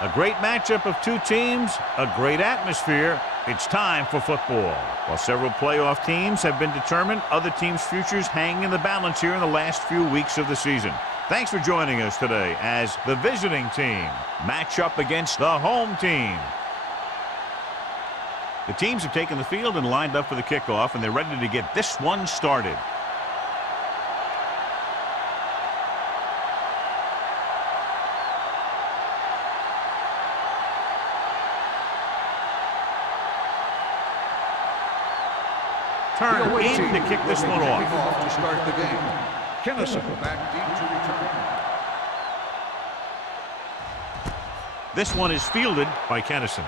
A great matchup of two teams, a great atmosphere. It's time for football. While several playoff teams have been determined, other teams' futures hang in the balance here in the last few weeks of the season. Thanks for joining us today as the visiting team match up against the home team. The teams have taken the field and lined up for the kickoff, and they're ready to get this one started. Turn in to kick this one off. To start the game. Kennison back deep to return. This one is fielded by Kennison.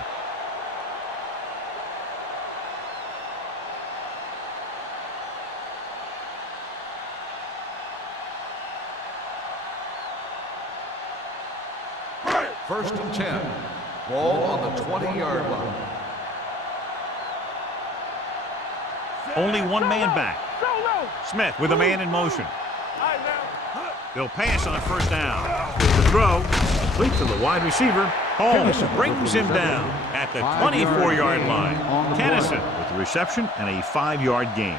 First and 10. Ball on the 20-yard line. Only one man back. Smith with a man in motion. They'll pass on first down. The throw, complete to the wide receiver. Holmes brings him down at the 24-yard line. Kennison with the reception and a 5-yard gain.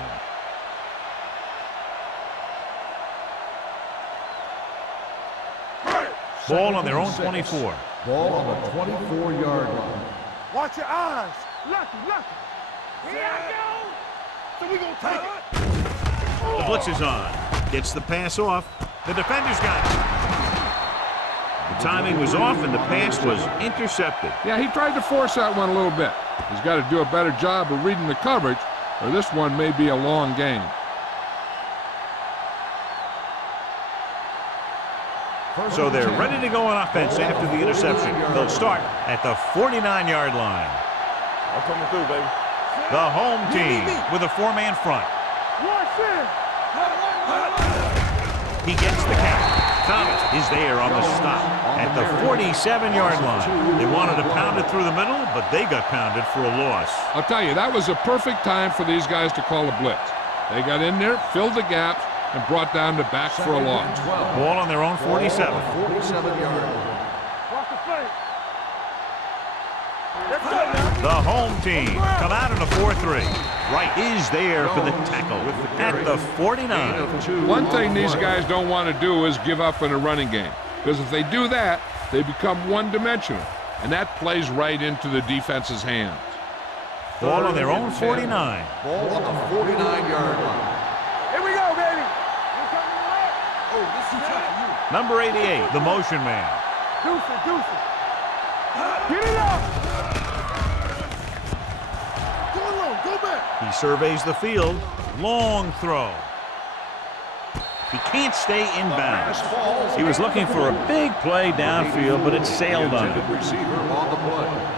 Ball on their own 24. Ball on the 24-yard line. Watch your eyes. Lucky. Here I go. So we gonna take it. The blitz is on. Gets the pass off. The defender's got it. The timing was off and the pass was intercepted. Yeah, he tried to force that one a little bit. He's got to do a better job of reading the coverage, or this one may be a long game. So they're ready to go on offense after the interception. They'll start at the 49-yard line. I'm coming through, baby. The home team with a 4-man front. He gets the catch. Thomas is there on the stop at the 47-yard line. They wanted to pound it through the middle, but they got pounded for a loss. I'll tell you, that was a perfect time for these guys to call a blitz. They got in there, filled the gaps, and brought down the back for a loss. Ball on their own 47. 47-yard line. The home team come out in a 4-3. Wright is there for the tackle at the 49. One thing these guys don't want to do is give up in a running game, because if they do that, they become one-dimensional, and that plays right into the defense's hands. Ball on their own 49. Ball on the 49-yard line. Here we go, baby. Number 88, the motion man. Deuces. Get it up. Go back. He surveys the field. Long throw. He can't stay in bounds. He was looking for a big play downfield, but it sailed under. Receiver on the play.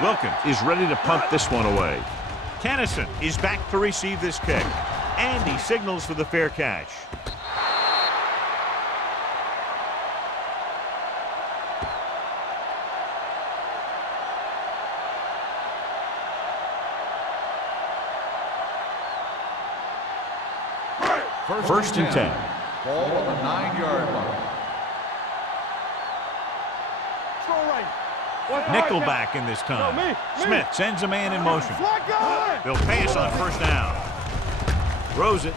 Wilkins is ready to punt this one away. Kennison is back to receive this kick, and he signals for the fair catch. First and 10. Ball on the 9-yard line. Nickelback in this time. Smith sends a man in motion. They'll pass on first down. Throws it.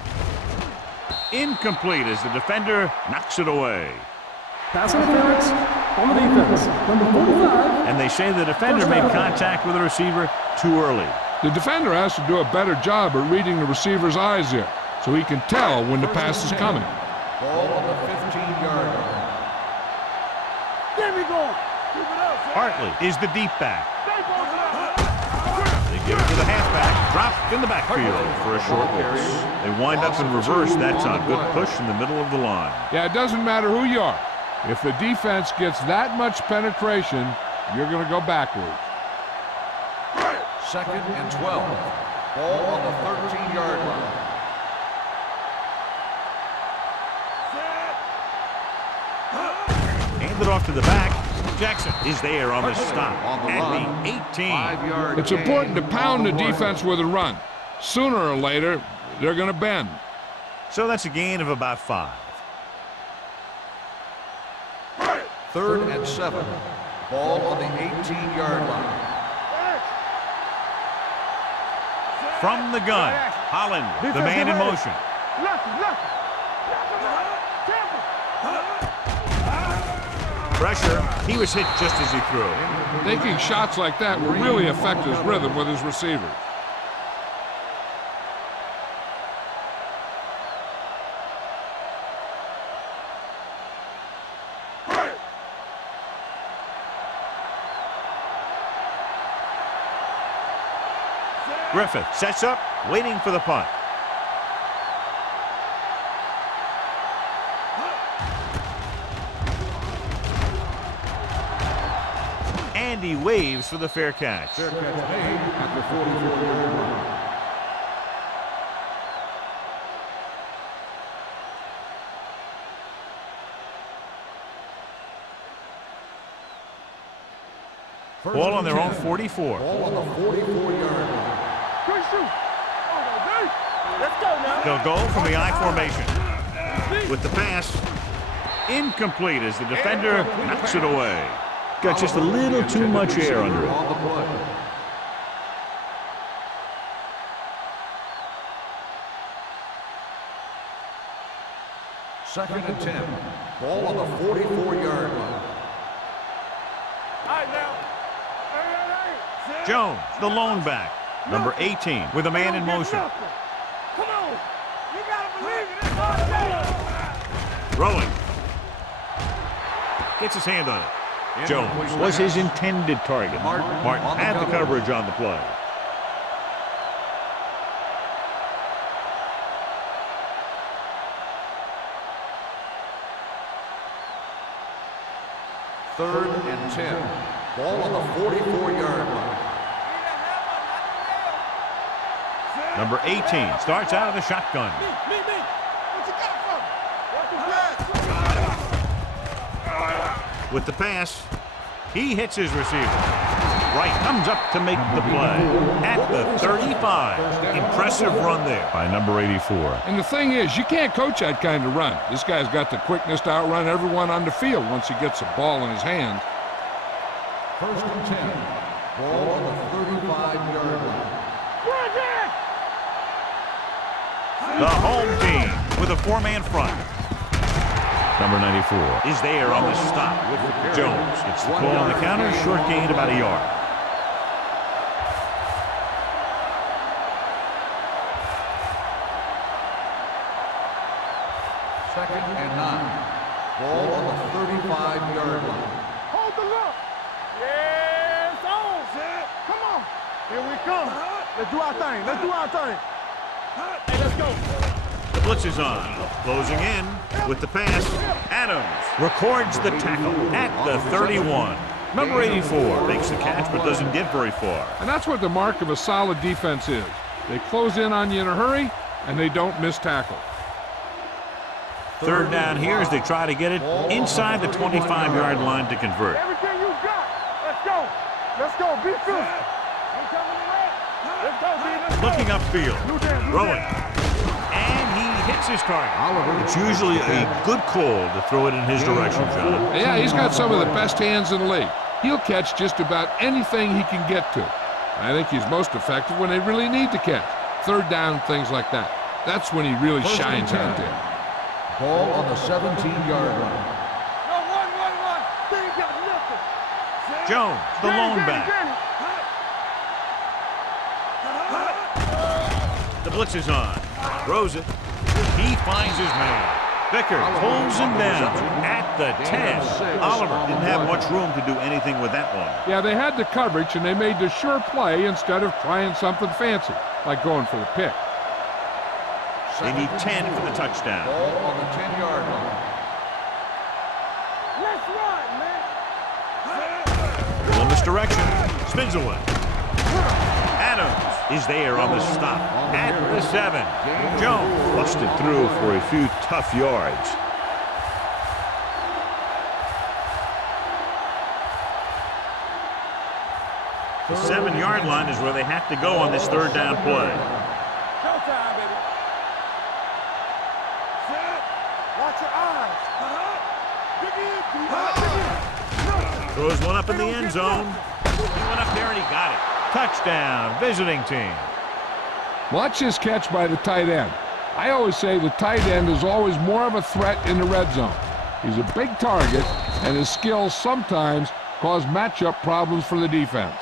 Incomplete as the defender knocks it away. Pass interference on the defense. Number 45. And they say the defender made contact with the receiver too early. The defender has to do a better job at reading the receiver's eyes there, so he can tell when the pass is coming. Ball on the 15-yard line. There we go. Hartley is the deep back. They give it to the halfback. Dropped in the backfield for a short loss. They wind up in reverse. That's a good push in the middle of the line. Yeah, it doesn't matter who you are. If the defense gets that much penetration, you're going to go backwards. Second and 12. Ball on the 13-yard line. Hand it off to the back. Jackson is there on the stop On the at run, the 18. 5-yard It's gain important to pound the on play. defense with a run. Sooner or later, they're going to bend. So that's a gain of about 5. 3rd and 7. Ball on the 18-yard line. From the gun, Holland, the man in motion. Pressure. He was hit just as he threw. Taking shots like that will really affect his rhythm with his receivers. Griffith sets up, waiting for the punt. And he waves for the fair catch. Fair catch made at the 44-yard line. Ball on their own 44. Ball on the 44-yard line. Let's go now. They'll go from the I formation. With the pass, incomplete as the defender knocks it away. Got just a little too much air under it. On the play. Second and 10. Ball on the 44-yard line. All right, now. Jones, the lone back. Number 18, with a man in motion. Come on. You got to believe it. It's all day. Rolling. Gets his hand on it. Jones was his intended target. Martin had the coverage on the play. Third and 10. Ball on the 44-yard line. Number 18 starts out of the shotgun. Me. What you got for me? With the pass, he hits his receiver. Wright comes up to make the play at the 35. Impressive run there by number 84. And the thing is, you can't coach that kind of run. This guy's got the quickness to outrun everyone on the field once he gets the ball in his hand. First and 10. Ball on the 35-yard line. The home team with a 4-man front. Number 94 is there on the stop. Jones gets the call on the counter. Short gain about a yard. Second and 9. Ball on the 35-yard line. Hold the look. Yes, on. Come on. Here we come. Let's do our thing. Hey, let's go. The blitz is on. Closing in with the pass. Adams records the tackle at the 31. Number 84 makes the catch but doesn't get very far. And that's what the mark of a solid defense is. They close in on you in a hurry, and they don't miss tackle. Third down here as they try to get it inside the 25-yard line to convert. Everything you got. Let's go. Be good. Let's go, Beaver. Looking upfield. Throwing. And he hits his target. It's usually a good call to throw it in his direction, John. Yeah, he's got some of the best hands in the league. He'll catch just about anything he can get to. I think he's most effective when they really need to catch. Third down, things like that. That's when he really shines out there. Ball on the 17-yard line. No, one. They ain't got nothing. Jones, the lone back. The blitz is on. Throws it. He finds his man. Vickers pulls him down at the 10. Oliver didn't have much room to do anything with that one. Yeah, they had the coverage, and they made the sure play instead of trying something fancy, like going for the pick. They need 10 for the touchdown. Ball on the 10-yard line. Let's run, man. Full misdirection. Spins away. Adams is there on the stop at the 7. Jones busted through for a few tough yards. The 7-yard line is where they have to go on this third down play. Showtime, baby. Set. Watch your eyes. Throws one up in the end zone. He went up there and he got it. Touchdown, visiting team. Watch this catch by the tight end. I always say the tight end is always more of a threat in the red zone. He's a big target, and his skills sometimes cause matchup problems for the defense.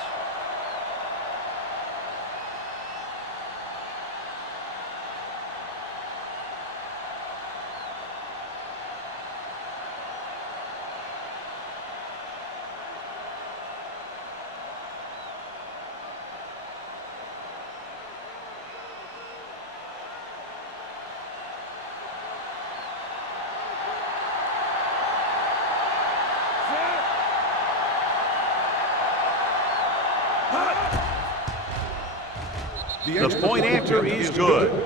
The point after is good.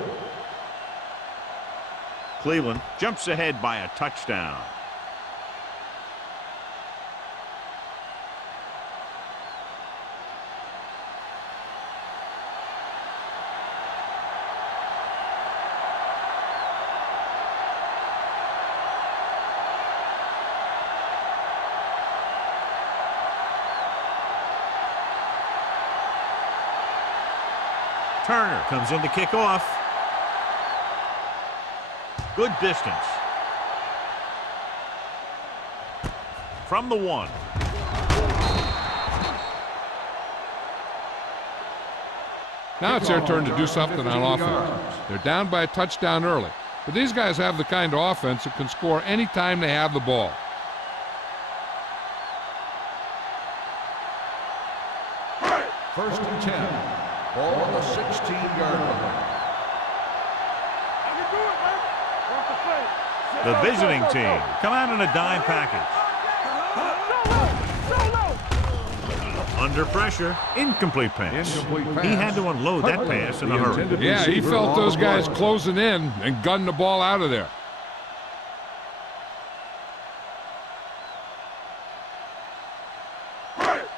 Cleveland jumps ahead by a touchdown. Turner comes in to kick off. Good distance. From the 1. Now it's their turn to do something on offense. They're down by a touchdown early, but these guys have the kind of offense that can score any time they have the ball. First and 10. Ball on the 16-yard line. The visiting team come out in a dime package. Under pressure, incomplete pass. He had to unload that pass in a hurry. Yeah, he felt those guys closing in and gunned the ball out of there.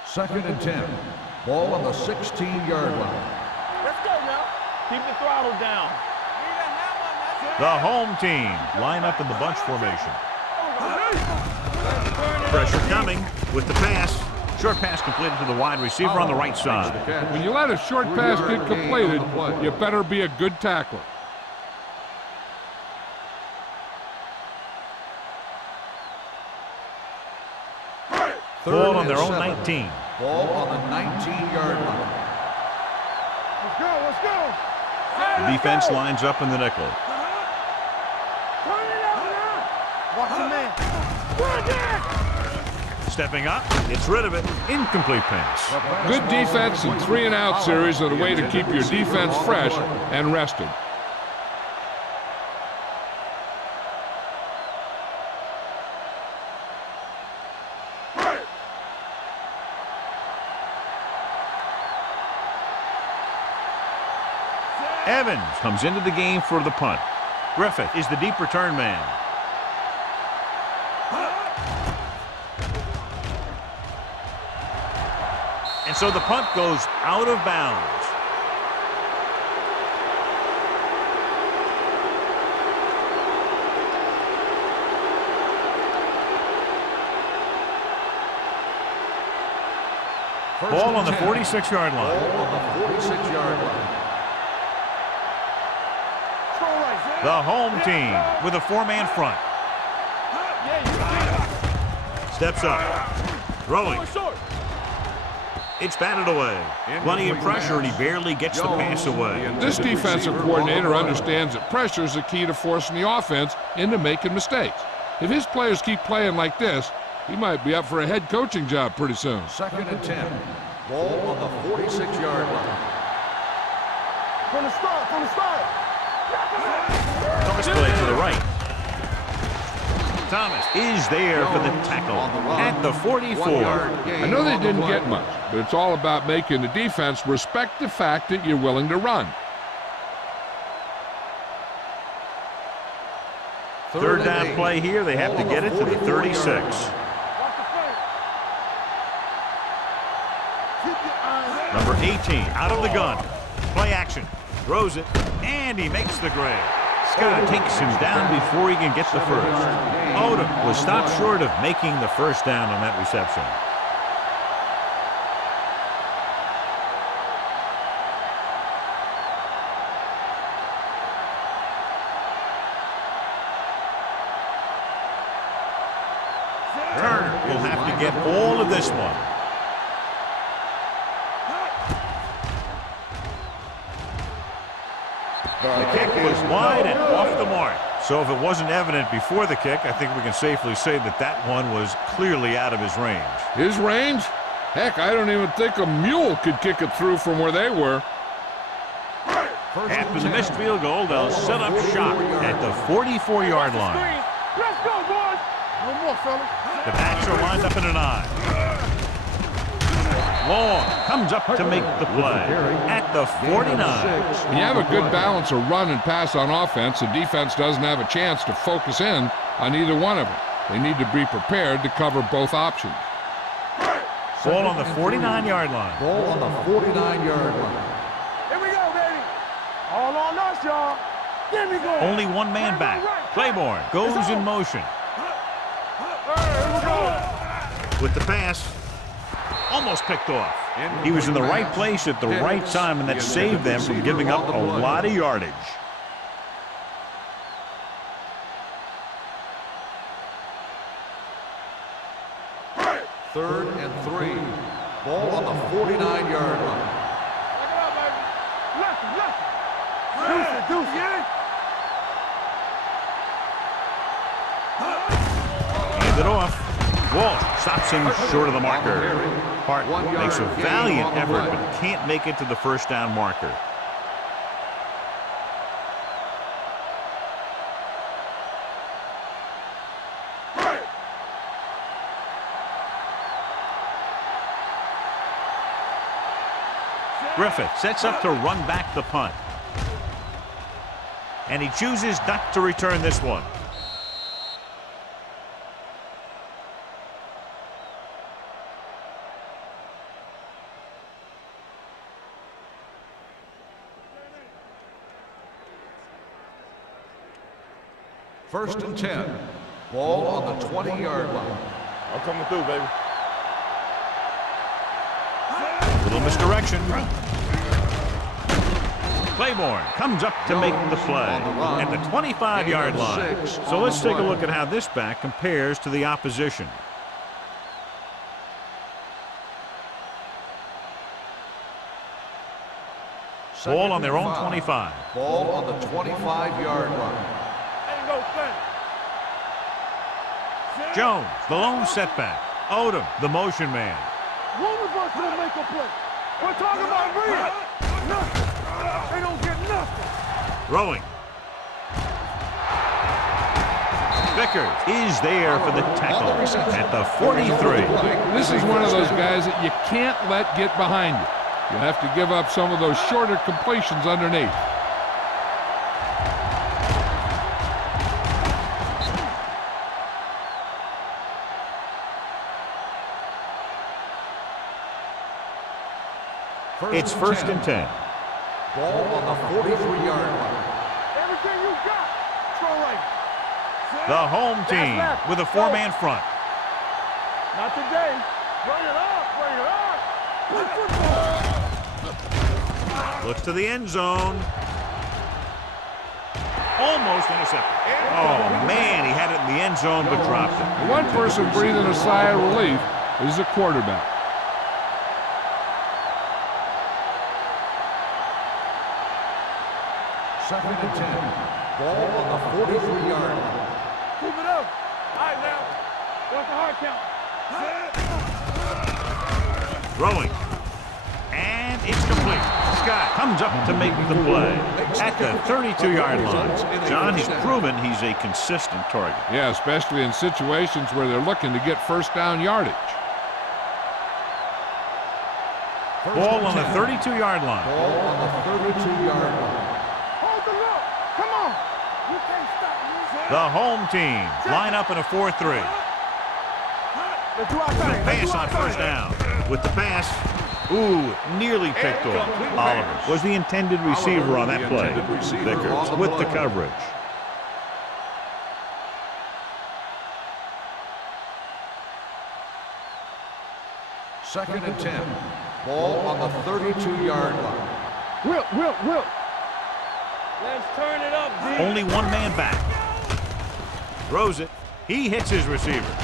Second and 10. Ball on the 16-yard line. Let's go now. Keep the throttle down. The home team line up in the bunch formation. Pressure coming with the pass. Short pass completed to the wide receiver on the right side. When you let a short pass get completed, you better be a good tackler. Ball on their own 19. Ball on the 19-yard line. Let's go, let's go. The defense lines up in the nickel. Turn it out now. Watch the man. Stepping up, gets rid of it. Incomplete pass. Good defense and 3-and-out series are the way to keep your defense fresh and rested. Evans comes into the game for the punt. Griffith is the deep return man. And so the punt goes out of bounds. Ball on the 46-yard line. Ball on the 46-yard line. The home team with a 4-man front. Steps up. Throwing. It's batted away. Plenty of pressure, and he barely gets the pass away. This defensive coordinator understands that pressure is the key to forcing the offense into making mistakes. If his players keep playing like this, he might be up for a head coaching job pretty soon. Second and 10. Ball on the 46-yard line. From the start. Thomas play to the right. Thomas is there for the tackle at the 44. I know they didn't get much, but it's all about making the defense respect the fact that you're willing to run. Third down play here. They have to get it to the 36. Keep your eyes Number 18 out of the gun. Play action. Throws it, and he makes the grab. Scott takes him down before he can get the first. Odom was stopped short of making the first down on that reception. Turner will have to get all of this one. The kick was wide and off the mark. So if it wasn't evident before the kick, I think we can safely say that that one was clearly out of his range. His range? Heck, I don't even think a mule could kick it through from where they were. After the missed field goal, they'll set up shop at the 44-yard line. Let's go, boys. No more, fellas. The backs are lined up in an eye. Long comes up to make the play at the 49. When you have a good balance of run and pass on offense, the defense doesn't have a chance to focus in on either one of them. They need to be prepared to cover both options. Ball on the 49-yard line. Ball on the 49-yard line. Here we go, baby. All on us, y'all. Get me going. Only one man back. Claiborne goes in motion. Here we go. With the pass, almost picked off. He was in the right place at the right time, and that saved them from giving up a lot of yardage. Third and 3. Ball on the 49-yard line. Check it out, baby. Left. Deuce it. Hand it off. Walsh stops him short of the marker. Hart makes a valiant effort, but can't make it to the first down marker. Griffith sets up to run back the punt. And he chooses not to return this one. First and 10. Ball on the 20-yard line. I'm coming through, baby. Little misdirection. Claiborne comes up to make the play at the 25-yard line. So let's take a look at how this back compares to the opposition. Ball on their own 25. Ball on the 25-yard line. Ain't no thing. Jones, the lone setback. Odom, the motion man. One of us will make a play. We're talking about me. Nothing. They don't get nothing. Throwing. Vickers is there for the tackle at the 43. This is one of those guys that you can't let get behind you. You have to give up some of those shorter completions underneath. It's first and 10. Ball on the 43-yard line. Everything you got. Throw right. The home team with a four-man front. Not today. Bring it up. Bring it up. Looks to the end zone. Almost intercepted. Oh, man, he had it in the end zone but dropped it. One person breathing a sigh of relief is the quarterback. Second and 10. Ball on the 43-yard line. Keep it up. All right, now. What's the hard count? Throwing. And it's complete. Scott comes up to make the play at the 32-yard line. John, he's proven he's a consistent target. Yeah, especially in situations where they're looking to get first down yardage. Ball on the 32-yard line. Ball on the 32-yard line. Hold the look. Come on. You can't stop me. The home team line up in a 4-3. Let's do our thing. Pass on first down. With the pass, Ooh, nearly picked off. Oliver was the intended receiver on that play. Vickers with the coverage. Second and 10. Ball on the 32-yard line. Whip. Let's turn it up, D. Only one man back. Throws it. He hits his receiver.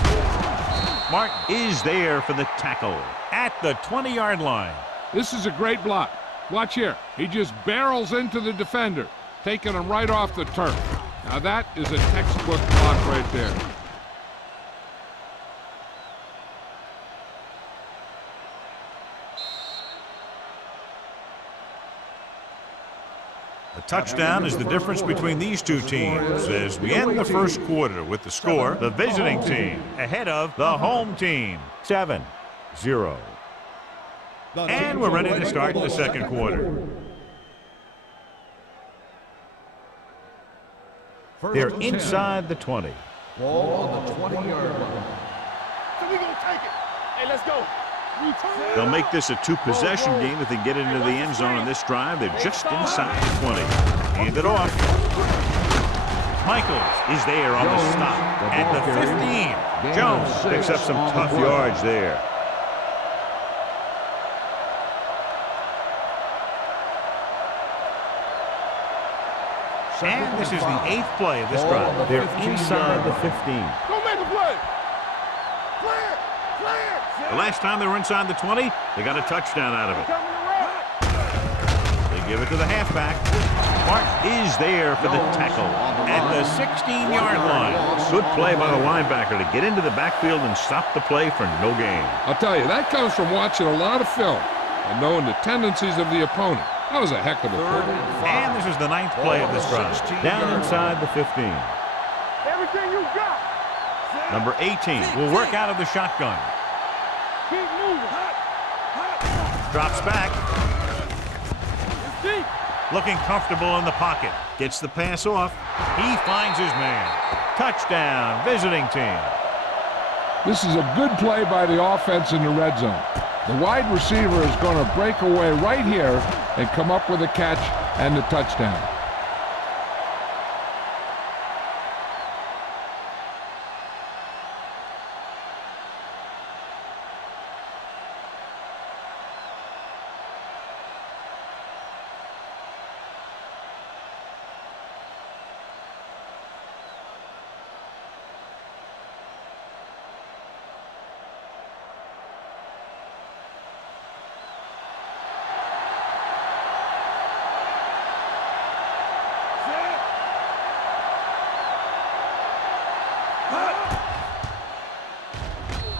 Martin is there for the tackle at the 20-yard line. This is a great block. Watch here. He just barrels into the defender, taking him right off the turf. Now that is a textbook block right there. A touchdown is the difference between these two teams as we end the first quarter with the score, the visiting team ahead of the home team, 7-0. And we're ready to start the second quarter. They're inside the 20. Ball on the 20-yard line. So we gonna take it. Hey, let's go. They'll make this a two-possession game if they get into the end zone on this drive. They're just inside the 20. Hand it off. Michaels is there on the stop at the 15. Jones picks up some tough yards there. And this is the 8th play of this drive. They're inside the 15. Go make a play. Clear. The last time they were inside the 20, they got a touchdown out of it. They give it to the halfback. Martin is there for the tackle at the 16-yard line. Good play by the linebacker to get into the backfield and stop the play for no gain. I'll tell you, that comes from watching a lot of film and knowing the tendencies of the opponent. That was a heck of a play. And this is the 9th play of this drive. Down inside the 15. Everything you got. Number 18 will work out of the shotgun. Keep moving. Drops back. It's deep. Looking comfortable in the pocket. Gets the pass off. He finds his man. Touchdown, visiting team. This is a good play by the offense in the red zone. The wide receiver is going to break away right here and come up with a catch and the touchdown.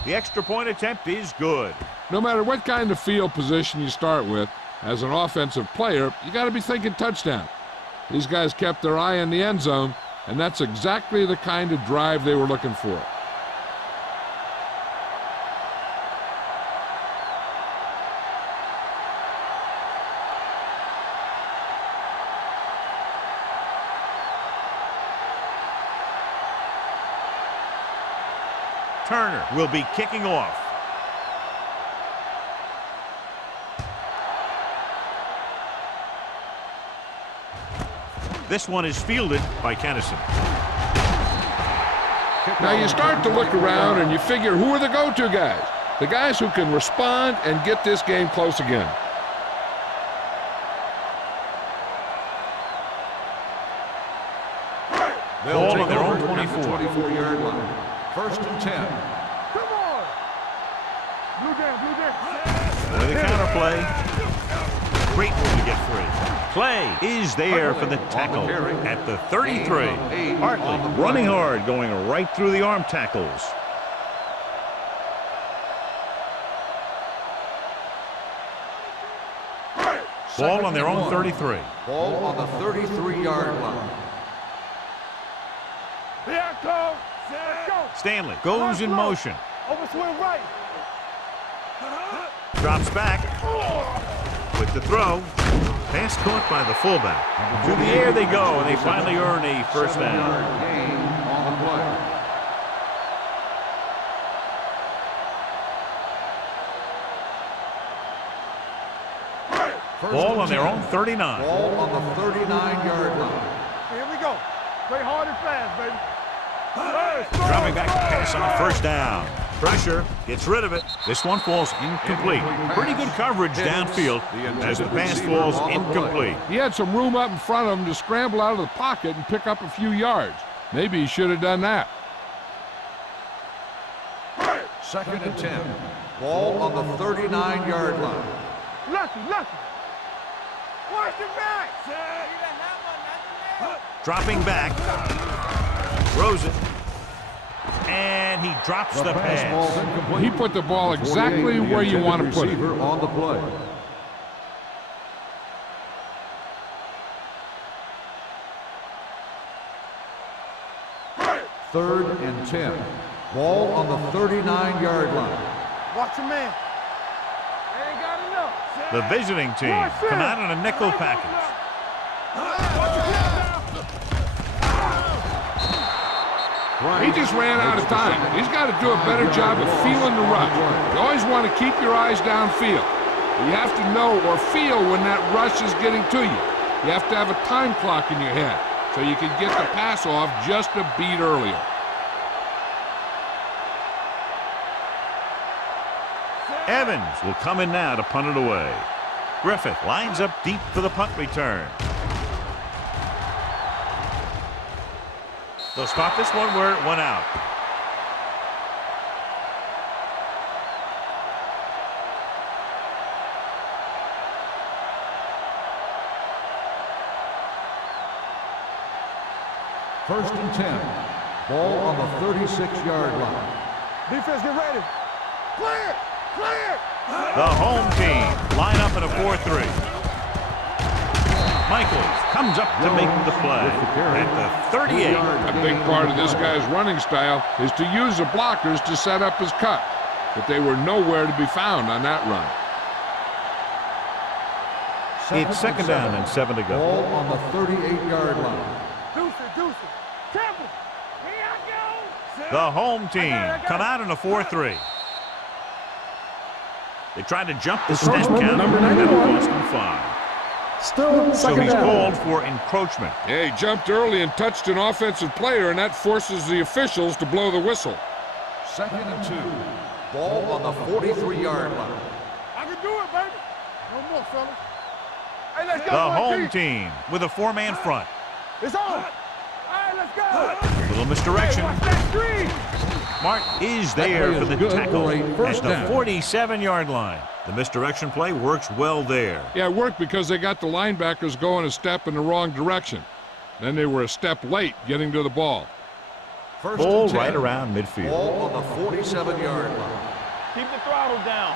The extra point attempt is good. No matter what kind of field position you start with, as an offensive player, you got to be thinking touchdown. These guys kept their eye on the end zone, and that's exactly the kind of drive they were looking for. Turner will be kicking off. This one is fielded by Kennison. Now you start to look around and you figure, who are the go-to guys? The guys who can respond and get this game close again. Ball on their own 24. 24-yard line. First and 10. Come on. Blue down. With a counter play. Great move to get free. Clay is there for the tackle at the 33. Hartley running hard, going right through the arm tackles. Ball on their own 33. Ball on the 33-yard line. Here go. Let's go. Stanley goes in motion. Overswing right. Drops back with the throw. Pass caught by the fullback. Through the air they go, and they finally earn a first down. Gain on the play. Ball on their own 39. Ball on the 39-yard line. Here we go. Play hard and fast, baby. Dropping back to pass on first down. Pressure, gets rid of it. This one falls incomplete. Pretty good coverage downfield as the pass falls incomplete. He had some room up in front of him to scramble out of the pocket and pick up a few yards. Maybe he should have done that. 2nd and 10. Ball on the 39-yard line. Lucky. Watch your back. Dropping back. Throws it. And he drops the pass. He put the ball exactly where you want to put it. On the play. Third and 10. Ball on the 39-yard line. Watch your man. Ain't got enough. The visiting team come out in a nickel package. He just ran out of time. He's got to do a better job of feeling the rush. You always want to keep your eyes downfield. You have to know or feel when that rush is getting to you. You have to have a time clock in your head so you can get the pass off just a beat earlier. Evans will come in now to punt it away. Griffith lines up deep for the punt return. They'll stop this one where it went out. First and 10. Ball on the 36-yard line. Defense, get ready. Clear. The home team line up in a 4-3. Michaels comes up to make the play at the 38. A big part of this guy's running style is to use the blockers to set up his cut, but they were nowhere to be found on that run. It's 2nd down and 7 to go. Ball on the 38-yard line. Deuce. Campbell. Here I go. The home team come out in a 4-3. They tried to jump the snap count, number and that'll 91. cost them 5. Still So second he's down. called for encroachment. Yeah, he jumped early and touched an offensive player, and that forces the officials to blow the whistle. 2nd and 2. Ball on the 43-yard line. I can do it, baby. No more, fellas. Hey, let's go. The home team with a 4-man front. It's on. All right, let's go. Little misdirection. Watch that screen. Mark is there play for is the good tackle for a at first the down. 47-yard line. The misdirection play works well there. Yeah, it worked because they got the linebackers going a step in the wrong direction. Then they were a step late getting to the ball. First Ball and 10. right around midfield. Ball on the 47-yard line. Keep the throttle down.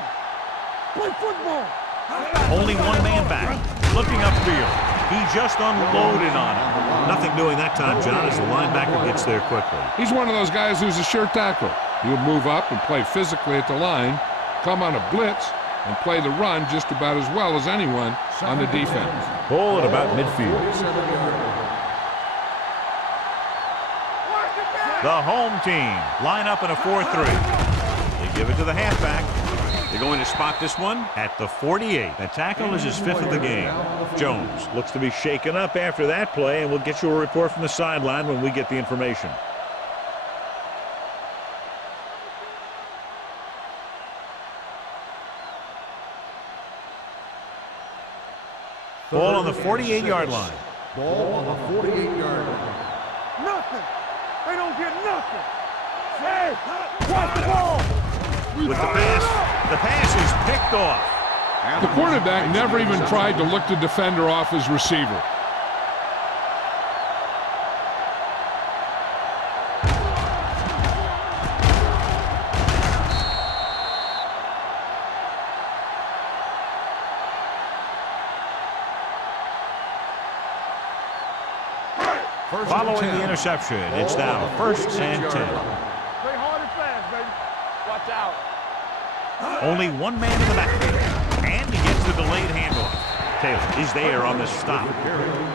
Play football. Only one man back, looking upfield. He just unloaded on him. Nothing doing that time, John, as the linebacker gets there quickly. He's one of those guys who's a sure tackle. He'll move up and play physically at the line, come on a blitz, and play the run just about as well as anyone on the defense. Ball at about midfield. 47-yard line. The home team line up in a 4-3. They give it to the halfback. They're going to spot this one at the 48. That tackle is his 5th of the game. Jones looks to be shaken up after that play, and we'll get you a report from the sideline when we get the information. Ball on the 48-yard line. Ball on the 48-yard line. Nothing. They don't get nothing. Hey, watch the ball. With the pass is picked off. The quarterback never even tried to look the defender off his receiver. Following the interception, it's now 1st and 10. Play hard and fast, baby. Watch out. Only one man in the backfield, and he gets the delayed handoff. Taylor is there on the stop.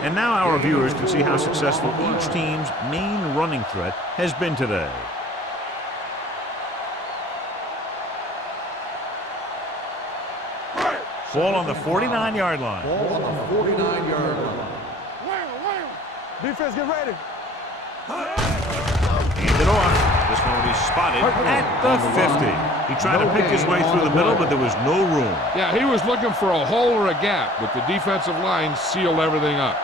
And now our viewers can see how successful each team's main running threat has been today. Ball on the 49-yard line. Ball on the 49-yard line. Wham! Defense, get ready. Hand it off. This one will be spotted at the 50. He tried to pick his way through the middle, but there was no room. Yeah, he was looking for a hole or a gap, but the defensive line sealed everything up.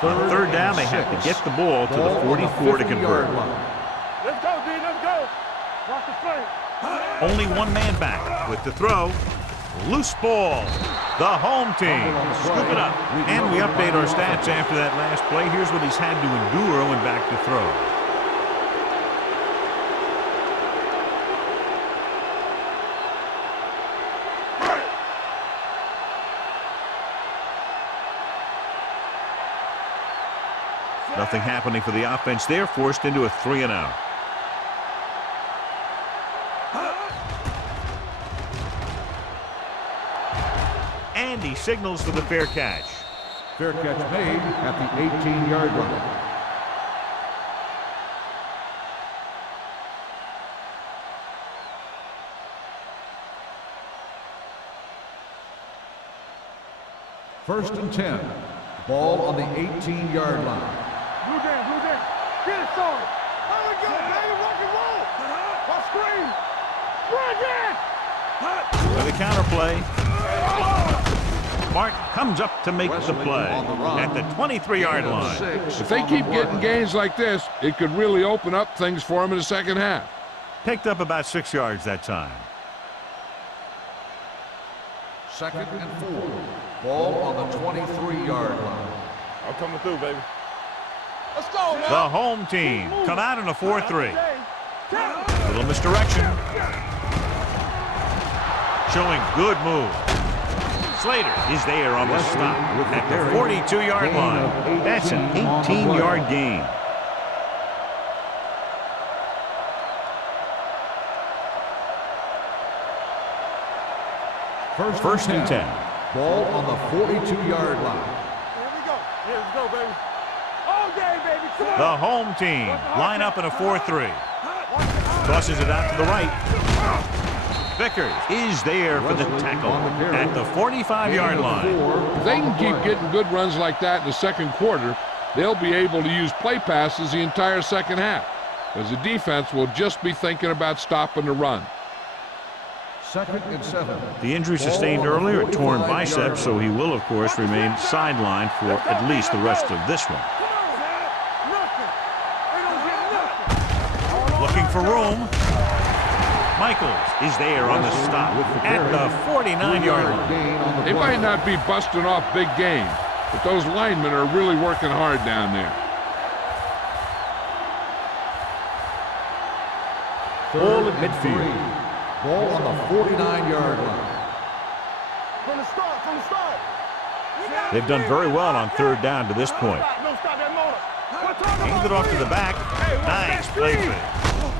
On third down, they have to get the ball to the 44 to convert. Let's go, D. Let's go. Watch the play. Only one man back with the throw. Loose ball. The home team scoop it up. And we update our stats after that last play. Here's what he's had to endure when back to throw. Nothing happening for the offense there, forced into a 3-and-out. And he signals for the fair catch. Fair catch made at the 18-yard line. First and 10. Ball on the 18-yard line. Blue game. Get it, son. There we go, baby. Rock and roll. Off screen. Bring it. With a counterplay. Martin comes up to make the play at the 23-yard line. If they keep getting gains like this, it could really open up things for them in the second half. Picked up about 6 yards that time. Second and 4. Ball on the 23-yard line. I'm coming through, baby. Let's go, man. The home team come out in a 4-3. Little misdirection. Showing good move. Slater is there on the stop at the 42-yard line. That's an 18-yard gain. First and 10. Ball on the 42-yard line. Here we go. Here we go, baby. All day, baby. Come on. The home team line up in a 4-3. Tosses it out to the right. Vickers is there for the tackle at the 45-yard line. If they can keep getting good runs like that in the second quarter, they'll be able to use play passes the entire second half, as the defense will just be thinking about stopping the run. Second and 7. The injury sustained earlier, a torn bicep, so he will, of course, remain sidelined for at least the rest of this one. Looking for room. Michaels is there on the stop at the 49-yard line. They might not be busting off big game, but those linemen are really working hard down there. Ball at midfield. Ball on the 49-yard line. From the start. They've done very well on third down to this point. No, stop that motor. Hands it off to the back. Nice play fake.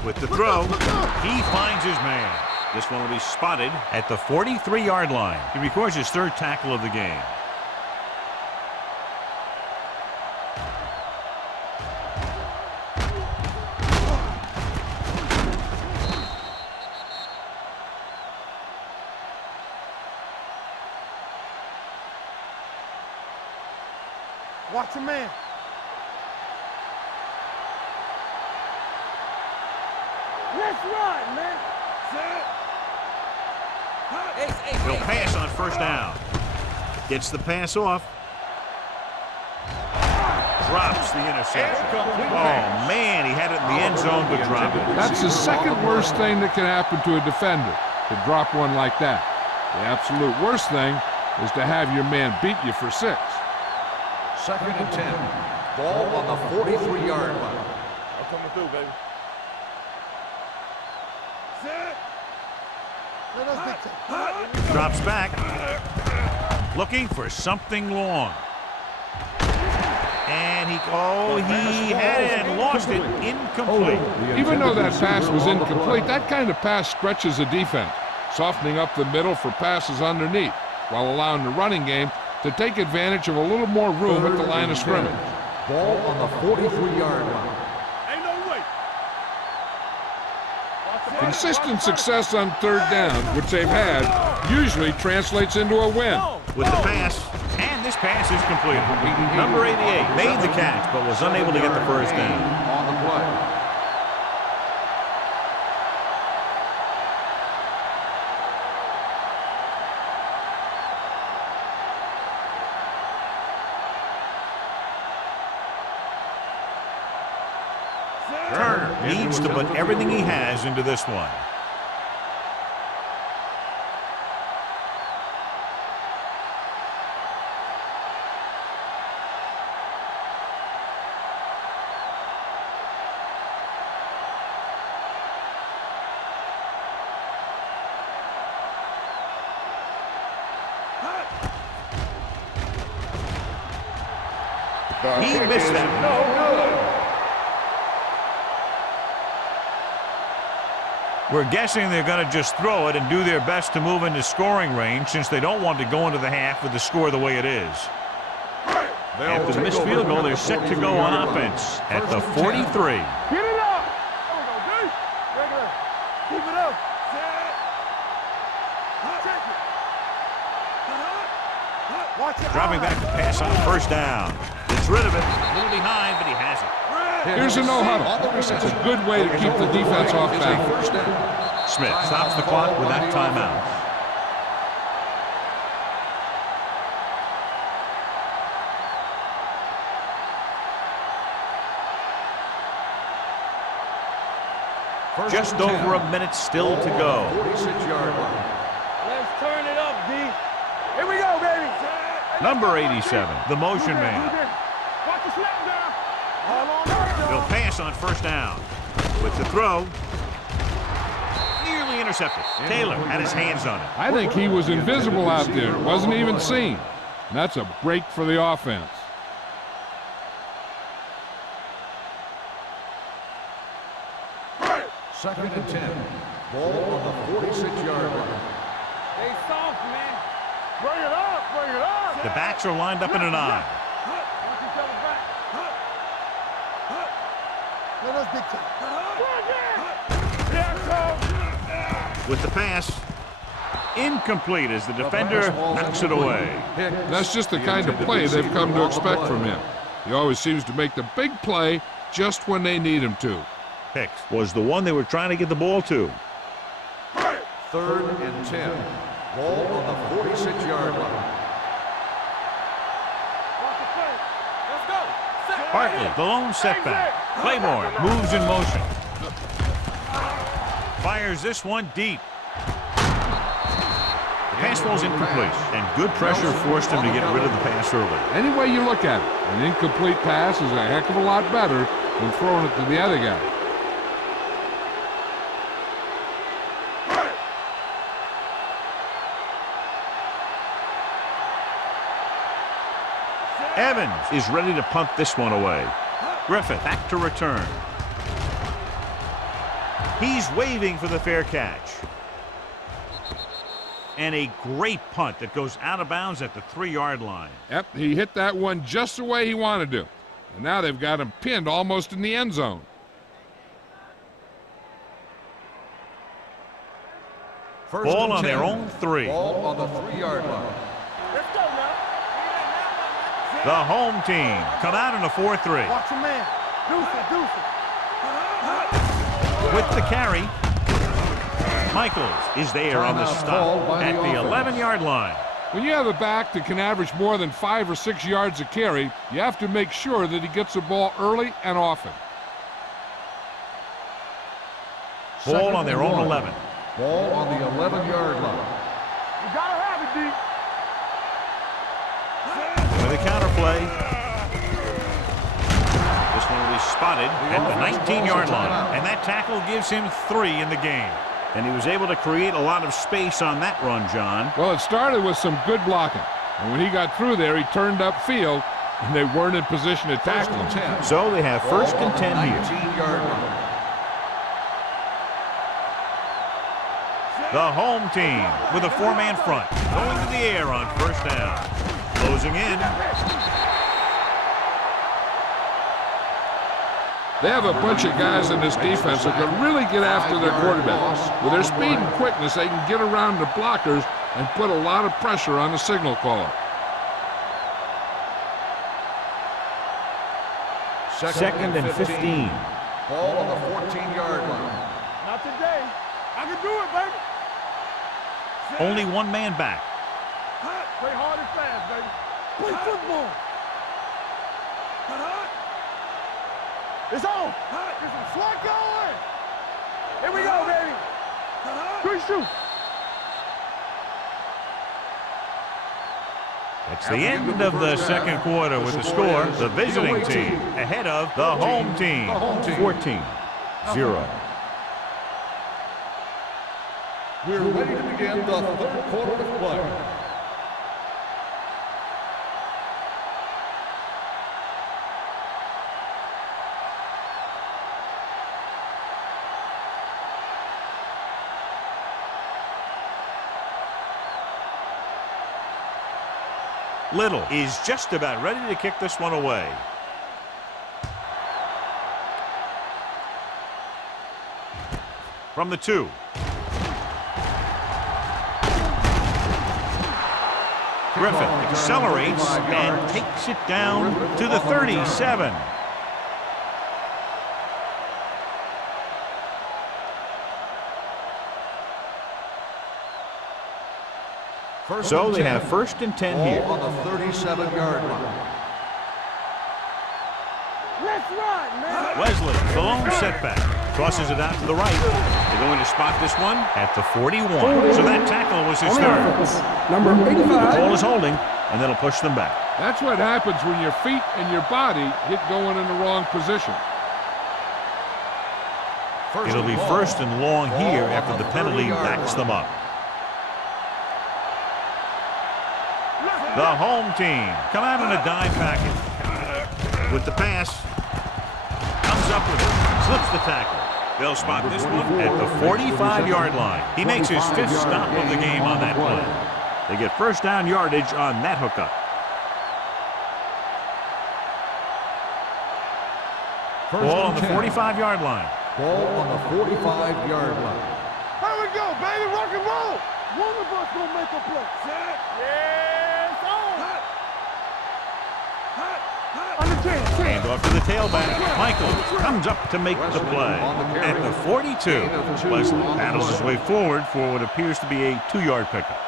With the throw, he finds his man. This one will be spotted at the 43-yard line. He records his third tackle of the game. Watch your man. Let's run, man. He'll pass on first down. Gets the pass off. Drops the interception. Oh, man, he had it in the end zone, but dropped it. That's the second worst thing that can happen to a defender, to drop one like that. The absolute worst thing is to have your man beat you for 6. Second and 10. Ball on the 43-yard line. I'm coming through, baby. Drops back. Looking for something long. And he had it and lost it. Incomplete. Even though that pass was incomplete, that kind of pass stretches the defense, softening up the middle for passes underneath, while allowing the running game to take advantage of a little more room at the line of scrimmage. Ball on the 43-yard line. Ain't no way. To Consistent success on third down, which they've had, usually translates into a win. With the pass, and this pass is completed. Number 88 made the catch, but was unable to get the first down. On the play. Turner needs to put everything he has into this one. He missed that. No good. We're guessing they're going to just throw it and do their best to move into scoring range since they don't want to go into the half with the score the way it is. After the missed field goal, they're set to go on offense at the 43. Get it up. There we go, D. Regular. Keep it up. Check it. Watch it. Dropping back to pass on first down. Gets rid of it. A little behind, but he has it. Here's a no-huddle. It's a good way to keep the defense off balance. Smith stops the clock with that timeout. Just over a minute still to go. 46-yard line. Let's turn it up, D. Here we go, baby. Number 87, the motion man. Watch the snap down. All on up. They'll pass on first down. With the throw, nearly intercepted. Taylor had his hands on it. I think he was invisible out there. Wasn't even seen. And that's a break for the offense. Second and 10. Ball on the 46-yard line. Stay soft, man. Bring it up. Bring it up. The backs are lined up in an eye. Watch each other back. Let us dictate. With the pass, incomplete as the defender knocks it away. That's just the kind of play they've come to expect from him. He always seems to make the big play just when they need him to. Hicks was the one they were trying to get the ball to. Third and 10. Ball on the 46-yard line. Hartley, the lone setback. Claiborne moves in motion. Fires this one deep. The pass ball's incomplete, and good pressure forced him to get rid of the pass early. Any way you look at it, an incomplete pass is a heck of a lot better than throwing it to the other guy. Evans is ready to punt this one away. Griffith back to return. He's waving for the fair catch. And a great punt that goes out of bounds at the 3-yard line. Yep, he hit that one just the way he wanted to. And now they've got him pinned almost in the end zone. Ball on their own 3. Ball on the 3-yard line. Let's go now. The home team come out in a 4-3. Watch your man. Deuce it. With the carry, Michaels is there on the stop at the 11-yard line. When you have a back that can average more than 5 or 6 yards a carry, you have to make sure that he gets the ball early and often. Ball on their own 11. Ball on the 11-yard line. You gotta have it, D. With a counter play. This one will be spotted at the 19-yard line. And that tackle gives him 3 in the game. And he was able to create a lot of space on that run, John. Well, it started with some good blocking. And when he got through there, he turned upfield, and they weren't in position to tackle him. So they have first and 10 here. 19-yard line. The home team with a 4-man front going to the air on first down. Closing in. They have a bunch of guys in this defense that can really get after their quarterbacks. With their speed and quickness, they can get around the blockers and put a lot of pressure on the signal caller. Second and 15. Ball on the 14-yard line. Not today. I can do it, baby. Only one man back. Play hard and fast, baby. Play football. It's on. It's a slot going. Here we go, baby. Quick shoot. It's the end of the second quarter with the score. The visiting team ahead of the home team. 14-0. We're ready to begin the third quarter of play. Little is just about ready to kick this one away. From the 2. Griffin accelerates and takes it down to the 37. So they have first and 10 here. On the 37-yard line. Let's run, man. Wesley, the lone setback. Tosses it out to the right. They're going to spot this one at the 41. So that tackle was his third. Number 85. The ball is holding, and that'll push them back. That's what happens when your feet and your body get going in the wrong position. It'll be first and long here after the penalty backs them up. The home team come out in a dime package. With the pass, comes up with it, slips the tackle. They'll spot this one at the 45-yard line. He makes his 5th stop of the game on that play. They get first down yardage on that hookup. Ball on the 45-yard line. Ball on the 45-yard line. Here we go, baby. Rock and roll. One of us gonna make a play. Set. Yeah, it's on. Under 10. Hand off to the tailback. Michael comes up to make the play. At the 42, Wesley battles his way forward for what appears to be a 2-yard pickup.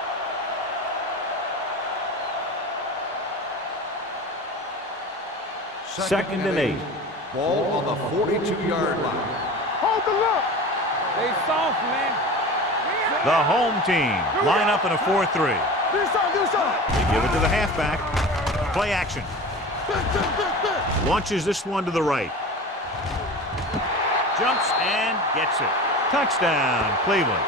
Second and 8. Ball on the 42-yard line. Hold the look. They soft, man. The home team line up in a 4-3. Do something. They give it to the halfback. Play action. Launches this one to the right. Jumps and gets it. Touchdown, Cleveland.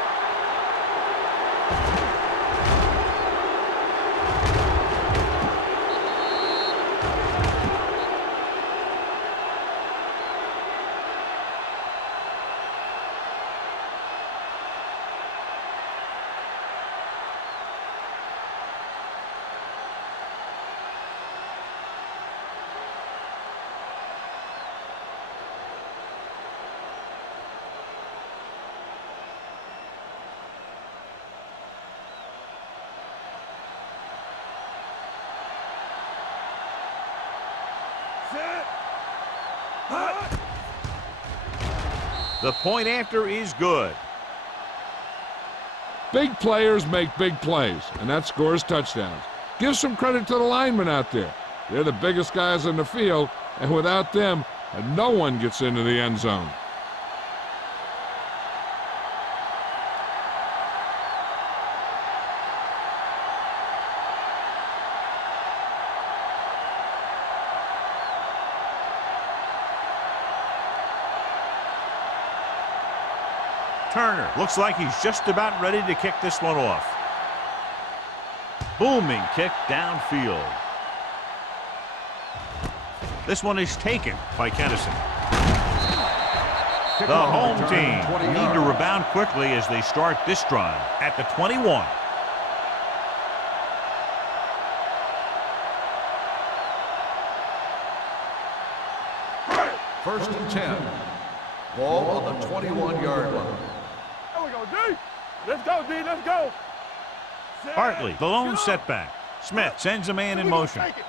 The point after is good. Big players make big plays, and that scores touchdowns. Give some credit to the linemen out there. They're the biggest guys in the field, and without them, no one gets into the end zone. Turner looks like he's just about ready to kick this one off. Booming kick downfield. This one is taken by Kennison. The home team need to rebound quickly as they start this drive at the 21. First and 10. Ball on the 21-yard line. There we go, D. Let's go, D. Let's go. Hartley, the lone setback. Smith sends a man in motion. Take it.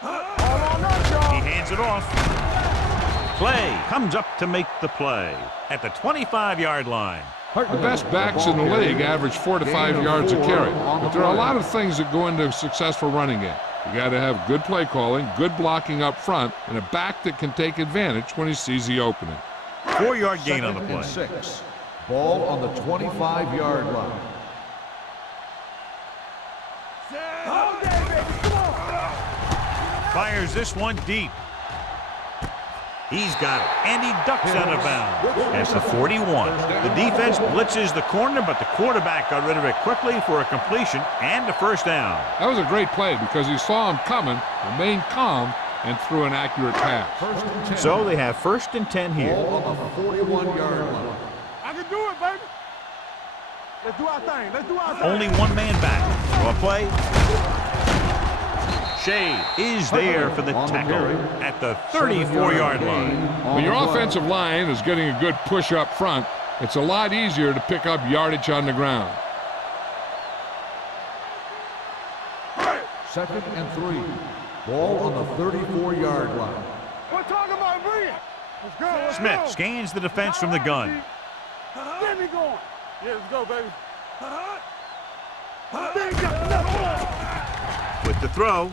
Hold on up, y'all. He hands it off. Clay comes up to make the play at the 25-yard line. The best backs in the league average 4 to 5 yards a carry. But there are a lot of things that go into a successful running game. You got to have good play calling, good blocking up front, and a back that can take advantage when he sees the opening. 4-yard gain on the Second and play. 6. Ball on the 25-yard line. Hold that, baby. Come on. Fires this one deep. He's got it, and he ducks out of bounds. That's the 41. The defense blitzes the corner, but the quarterback got rid of it quickly for a completion and a first down. That was a great play because he saw him coming, remained calm, and threw an accurate pass. First and 10. So they have first and 10 here. Ball on the 41-yard line. I can do it, baby. Let's do our thing. Let's do our thing. Only one man back. Draw play. Shea is there for the tackle at the 34-yard line. When your offensive line is getting a good push up front, it's a lot easier to pick up yardage on the ground. Second and 3. Ball on the 34-yard line. We're talking about bring it. Let's go. Let's Smith go. scans the defense from the gun. Get me going. Yeah, let's go, baby. Big up. With the throw,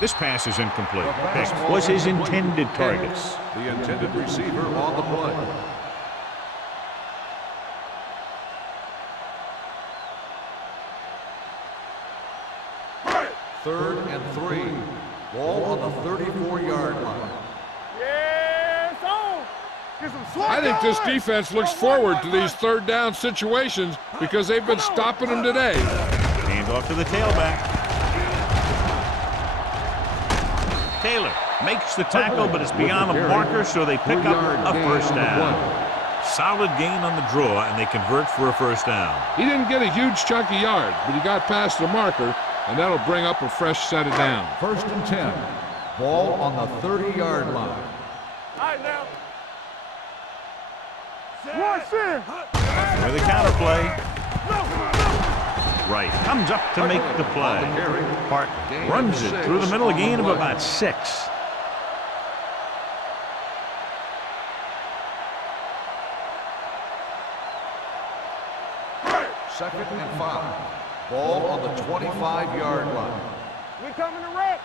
this pass is incomplete. This was his intended target. The intended receiver on the play. Third and 3. Ball on the 34-yard line. Yes, on. Get some swat I think this going. defense looks forward to these third down situations because they've been stopping them today. Hand off to the tailback. Taylor makes the tackle, but it's beyond the marker, so they pick up a first down. Solid gain on the draw, and they convert for a first down. He didn't get a huge chunk of yards, but he got past the marker, and that'll bring up a fresh set of downs. First and 10. Ball on the 30-yard line. All right, now. Watch in. With a counter play. Right, comes up to make the play. Hart runs it through the middle, a gain of about 6. Second and 5. Ball on the 25-yard line. We coming to wreck.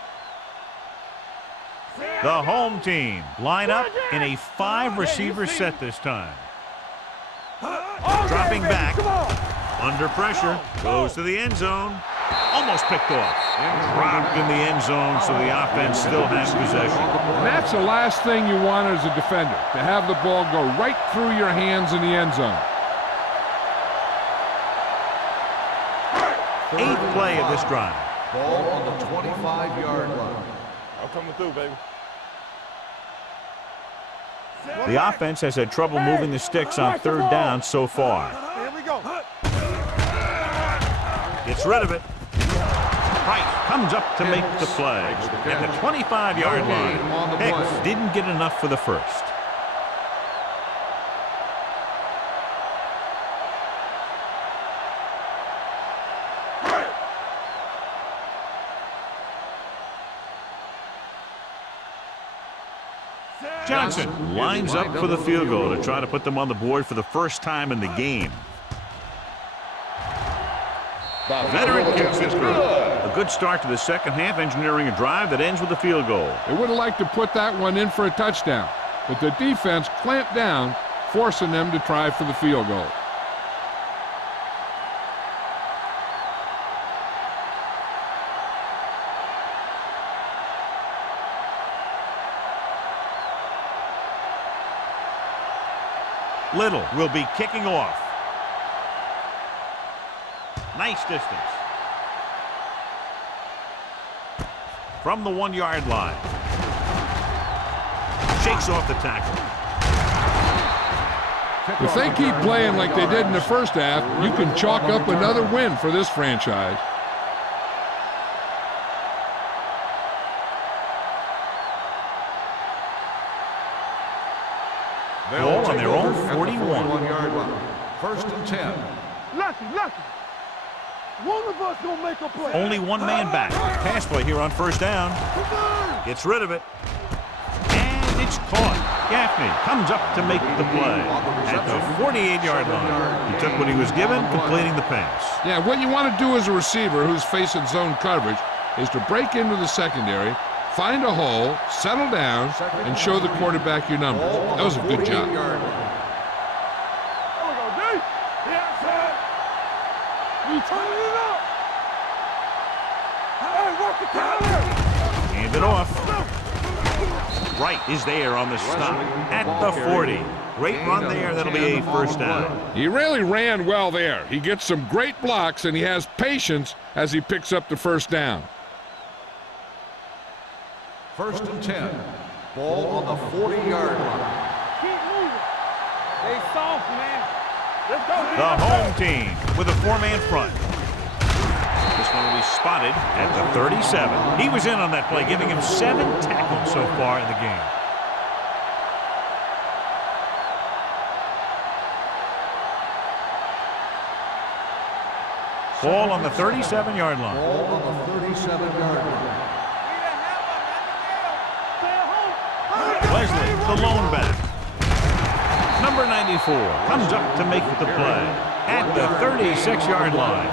The home team line up in a 5-receiver set this time. Dropping back. Come on. Under pressure, goes to the end zone. Almost picked off. Dropped in the end zone, so the offense still has possession. And that's the last thing you want as a defender, to have the ball go right through your hands in the end zone. 8th play of this drive. Ball on the 25-yard line. I'm coming through, baby. The offense has had trouble moving the sticks on third down so far. Here we go. Gets rid of it. Price comes up to make the play at the 25-yard line. Hicks didn't get enough for the first. Johnson lines up for the field goal to try to put them on the board for the first time in the game. The veteran kicks it through. A good start to the second half, engineering a drive that ends with a field goal. They would have liked to put that one in for a touchdown, but the defense clamped down, forcing them to try for the field goal. Little will be kicking off. Nice distance. From the 1-yard line. Shakes off the tackle. If they keep playing like they did in the first half, you can chalk up another win for this franchise. 1. 41-yard line. First and 10. Lucky. One of us gonna make a play. Only one man back. Pass play here on first down. Gets rid of it. And it's caught. Gaffney comes up to make the play at the 48-yard line. He took what he was given, completing the pass. Yeah, what you want to do as a receiver who's facing zone coverage is to break into the secondary, find a hole, settle down, and show the quarterback your numbers. That was a good job. Hand it off. Wright is there on the stop at the 40. Great run there. That'll be a first down. He really ran well there. He gets some great blocks, and he has patience as he picks up the first down. First and 10. Ball on the 40-yard line. Keep moving. Stay soft, man. Let's go. The home team with a 4-man front. This one will be spotted at the 37. He was in on that play, giving him 7 tackles so far in the game. Ball on the 37-yard line. Ball on the 37-yard line. Wesley, the lone back. Number 94 comes up to make the play at the 36-yard line.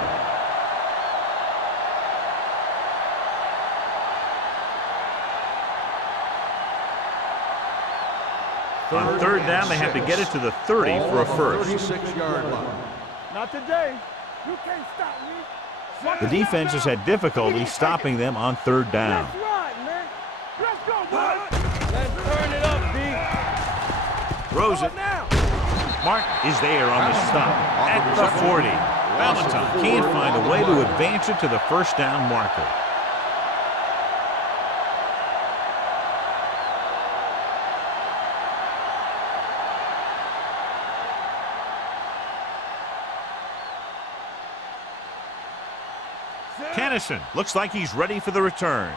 On third down, they have to get it to the 30 for a first. 36-yard line. Not today. You can't stop me. The defense has had difficulty stopping them on third down. Let's ride, man. Let's go, boy. Let's turn it up, D. Throws it. Martin is there on the stop at the 40. Valentine can't find a way to advance it to the first down marker. Kennison looks like he's ready for the return.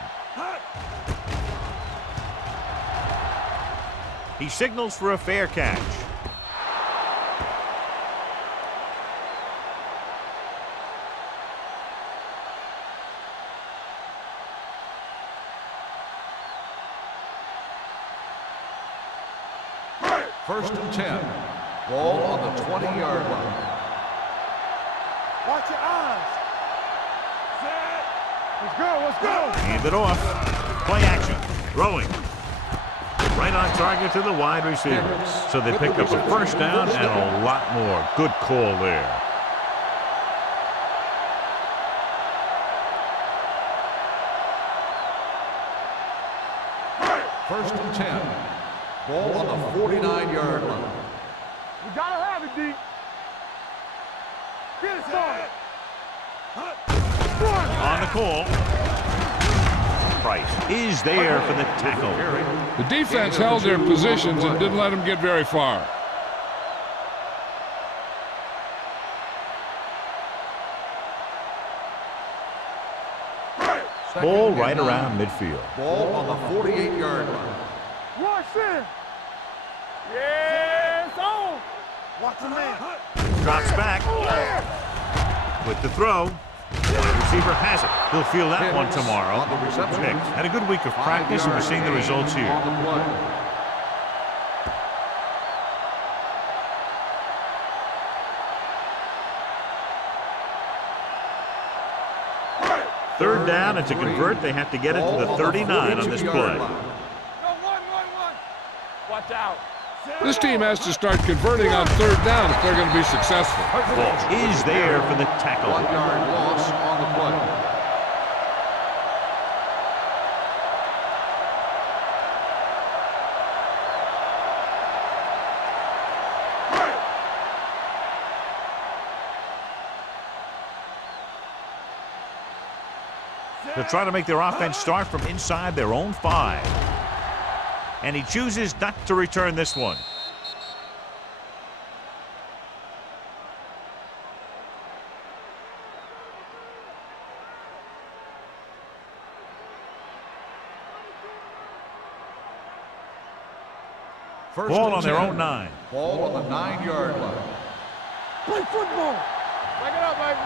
He signals for a fair catch. First and 10. Ball on the 20-yard line. Watch your eyes. Let's go. Hand it off. Play action. Throwing. Right on target to the wide receiver. So they pick up a first down and a lot more. Good call there. First and 10. Ball on the 49-yard line. We gotta have it, D. Get it started. On the call. Price is there for the tackle. The defense held their positions and didn't let them get very far. Ball right around midfield. Ball on the 48-yard line. Rush in. Yes, on. Watch the man. Drops back. With the throw. Wide receiver has it. He'll field that one tomorrow. Nick had a good week of practice, and we're seeing the results here. Third down, and to convert, they have to get it to the 39 on this play. Watch out. This team has to start converting on third down if they're going to be successful. Ball is there for the tackle. 1-yard loss on the play. They'll try to make their offense start from inside their own 5. And he chooses not to return this one. Ball on their own 9. Ball on the 9-yard line. Play football. Break it up, baby.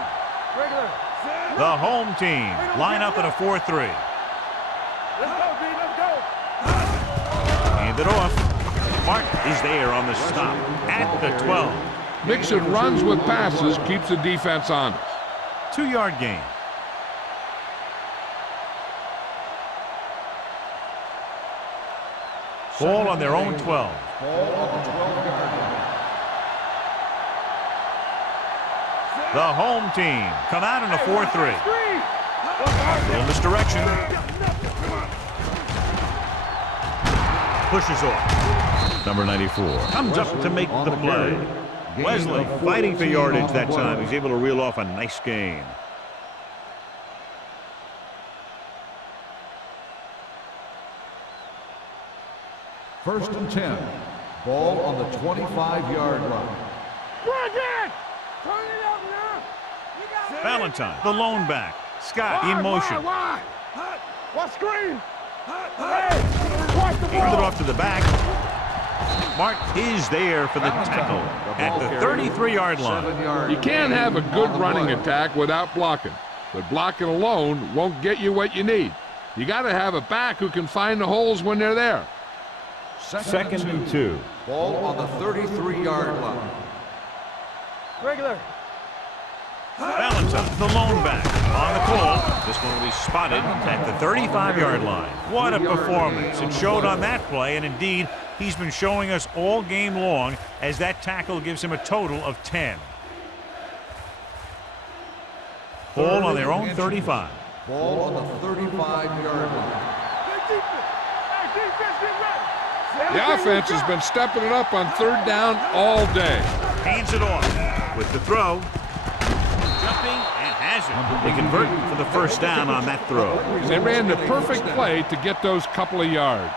Regular. The home team line up in a 4-3. Let's go, D. Let's go. Hand it off. Martin is there on the stop at the 12. Mixing runs with passes keeps the defense honest. 2-yard gain. Ball on their own 12. Ball on the 12-yard line. The home team come out in a 4-3. Little misdirection. Pushes off. Number 94 comes up to make the play. Wesley fighting for yardage that time. He's able to reel off a nice gain. First and 10. Ball on the 25-yard line. Bring it! Turn it up now. You got it. Valentine, the lone back. Scott in motion. Why? What screen? Hey, watch the Handed ball. off to the back. Mark is there for the tackle at the 33-yard line. 7-yard. You can't have a good running attack without blocking, but blocking alone won't get you what you need. You got to have a back who can find the holes when they're there. Second and 2. Ball on the 33-yard line. Regular. Valentine, the lone back, on the call. This one will be spotted at the 35-yard line. What a performance. It showed on that play, and indeed, he's been showing us all game long as that tackle gives him a total of 10. Ball on their own 35. Ball on the 35-yard line. The offense has been stepping it up on third down all day. Hands it off with the throw. Jumping and has it. They convert for the first down on that throw. They ran the perfect play to get those couple of yards.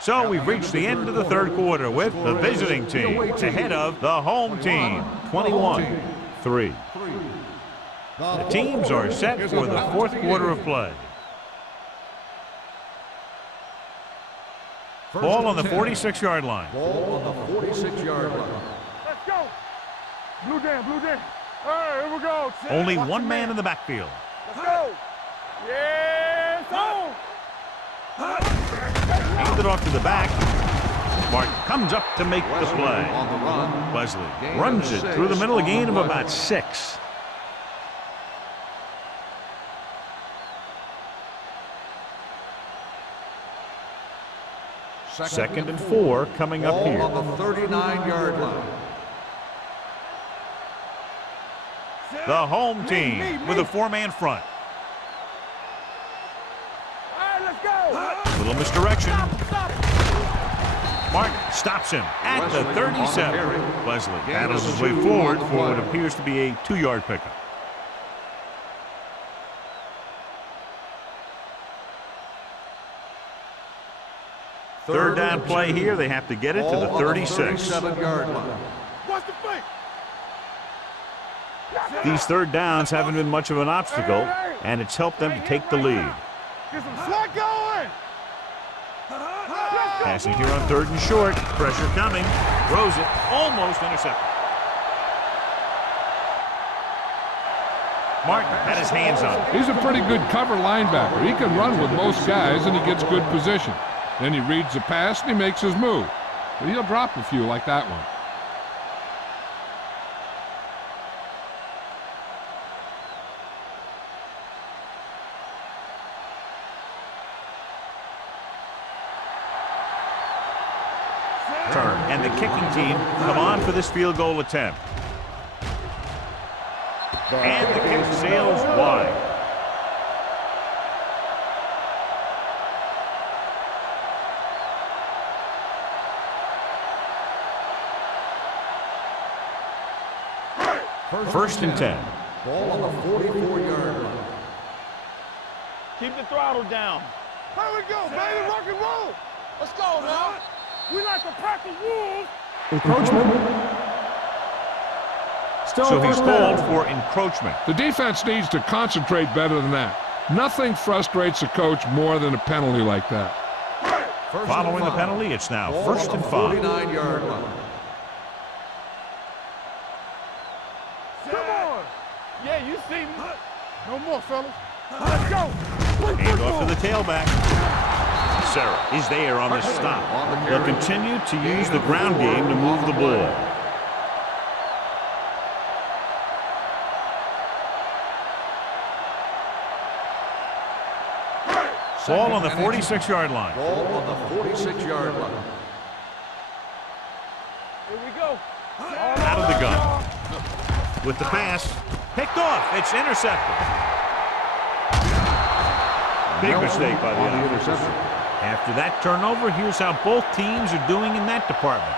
So we've reached the end of the third quarter with the visiting team ahead of the home team, 21-3. The teams are set for the fourth quarter of play. Ball on the 46-yard line. Ball on the 46-yard line. Let's go. Blue down, blue down. All right, here we go. Only one man in the backfield. Let's go. Yes, on. Hands it off to the back. Martin comes up to make the play. On the run. Wesley runs it through the middle, a gain of about 6. Second and 4 coming up here. Ball on the 39-yard line. The home team with a 4-man front. All right, let's go. Little misdirection. Martin stops him at the 37. Wesley battles his way forward for what appears to be a 2-yard pickup. Third down play here. They have to get it to the 36. 37-yard line. What's the fake? These third downs haven't been much of an obstacle, and it's helped them to take the lead. Get some slack going. Passing here on third and short. Pressure coming. Throws it. Almost intercepted. Martin had his hands on it. He's a pretty good cover linebacker. He can run with most guys, and he gets good position. Then he reads the pass, and he makes his move. But he'll drop a few like that one. Turn, and the kicking team come on for this field goal attempt. And the kick sails wide. First and 10. Ball on the 44-yard line. Keep the throttle down. Here we go, baby. Rock and roll. Let's go now. We like a pack of wolves. Encroachment. Still So he's first down. called for encroachment. The defense needs to concentrate better than that. Nothing frustrates a coach more than a penalty like that. Following the penalty, it's now 1st and 5. 49-yard line. Come on. Yeah, you see me. No more, fellas. Let's go. Hand off to the tailback. Sarah is there on the stop. They'll continue to use the ground game to move the ball. Ball on the 46-yard line. Ball on the 46-yard line. Here we go. Out of the gun. With the pass. Picked off. It's intercepted. Big mistake by the interception. After that turnover, here's how both teams are doing in that department.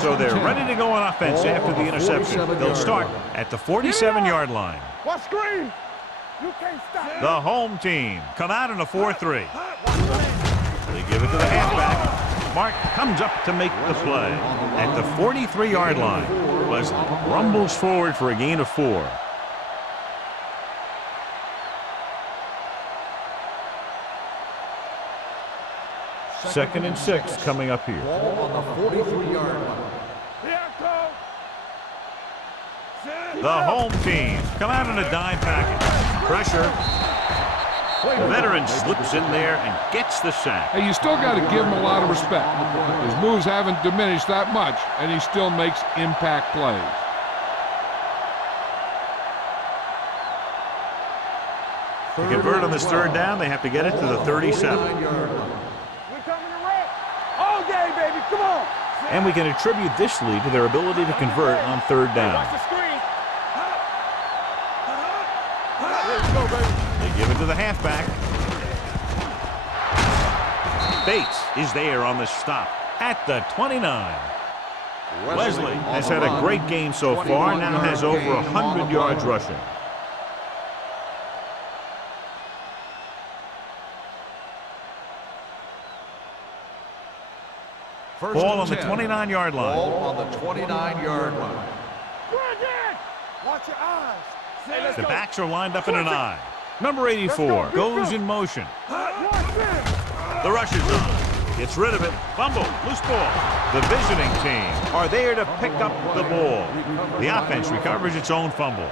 So they're ready to go on offense after the interception. They'll start at the 47-yard line. What screen? You can't stop. The home team come out in a 4-3. They give it to the halfback. Mark comes up to make the play. At the 43-yard line, Leslie rumbles forward for a gain of 4. Second and 6 coming up here. Ball on the 43-yard line. The home team come out in a dime package. Pressure. The veteran slips in there and gets the sack. Hey, you still got to give him a lot of respect. His moves haven't diminished that much, and he still makes impact plays. To convert on this 3rd down, they have to get it to the 37. We're coming to wreck. All day, baby. Come on. And we can attribute this lead to their ability to convert on 3rd down. Watch the screen. Let's go, baby. They give it to the halfback. Bates is there on the stop at the 29. Leslie has had a great game so far, now has over 100 yards rushing. Ball on the 29-yard line. Ball on the 29-yard line. Watch your eyes. The backs are lined up in an eye. Number 84 goes in motion. The rush is on. Gets rid of it. Fumble. Loose ball. The visiting team are there to pick up the ball. The offense recovers its own fumble.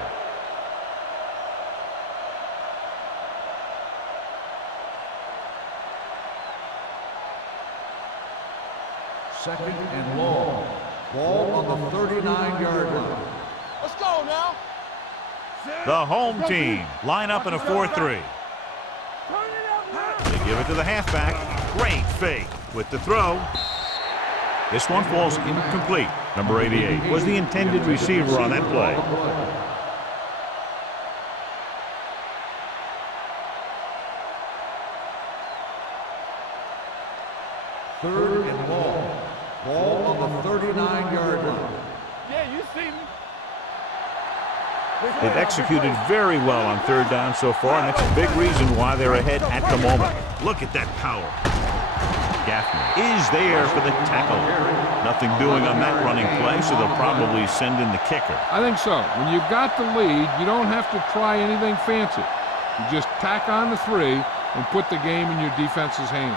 Second and long. Ball on the 39-yard line. Let's go now. The home team line up in a 4-3. They give it to the halfback. Great fake with the throw. This one falls incomplete. Number 88 was the intended receiver on that play. Third and long. Ball on the 39-yard line. Yeah, you see me. They've executed very well on 3rd down so far, and that's a big reason why they're ahead at the moment. Look at that power. Gaffney is there for the tackle. Nothing doing on that running play, so they'll probably send in the kicker. I think so. When you've got the lead, you don't have to try anything fancy. You just tack on the 3 and put the game in your defense's hands.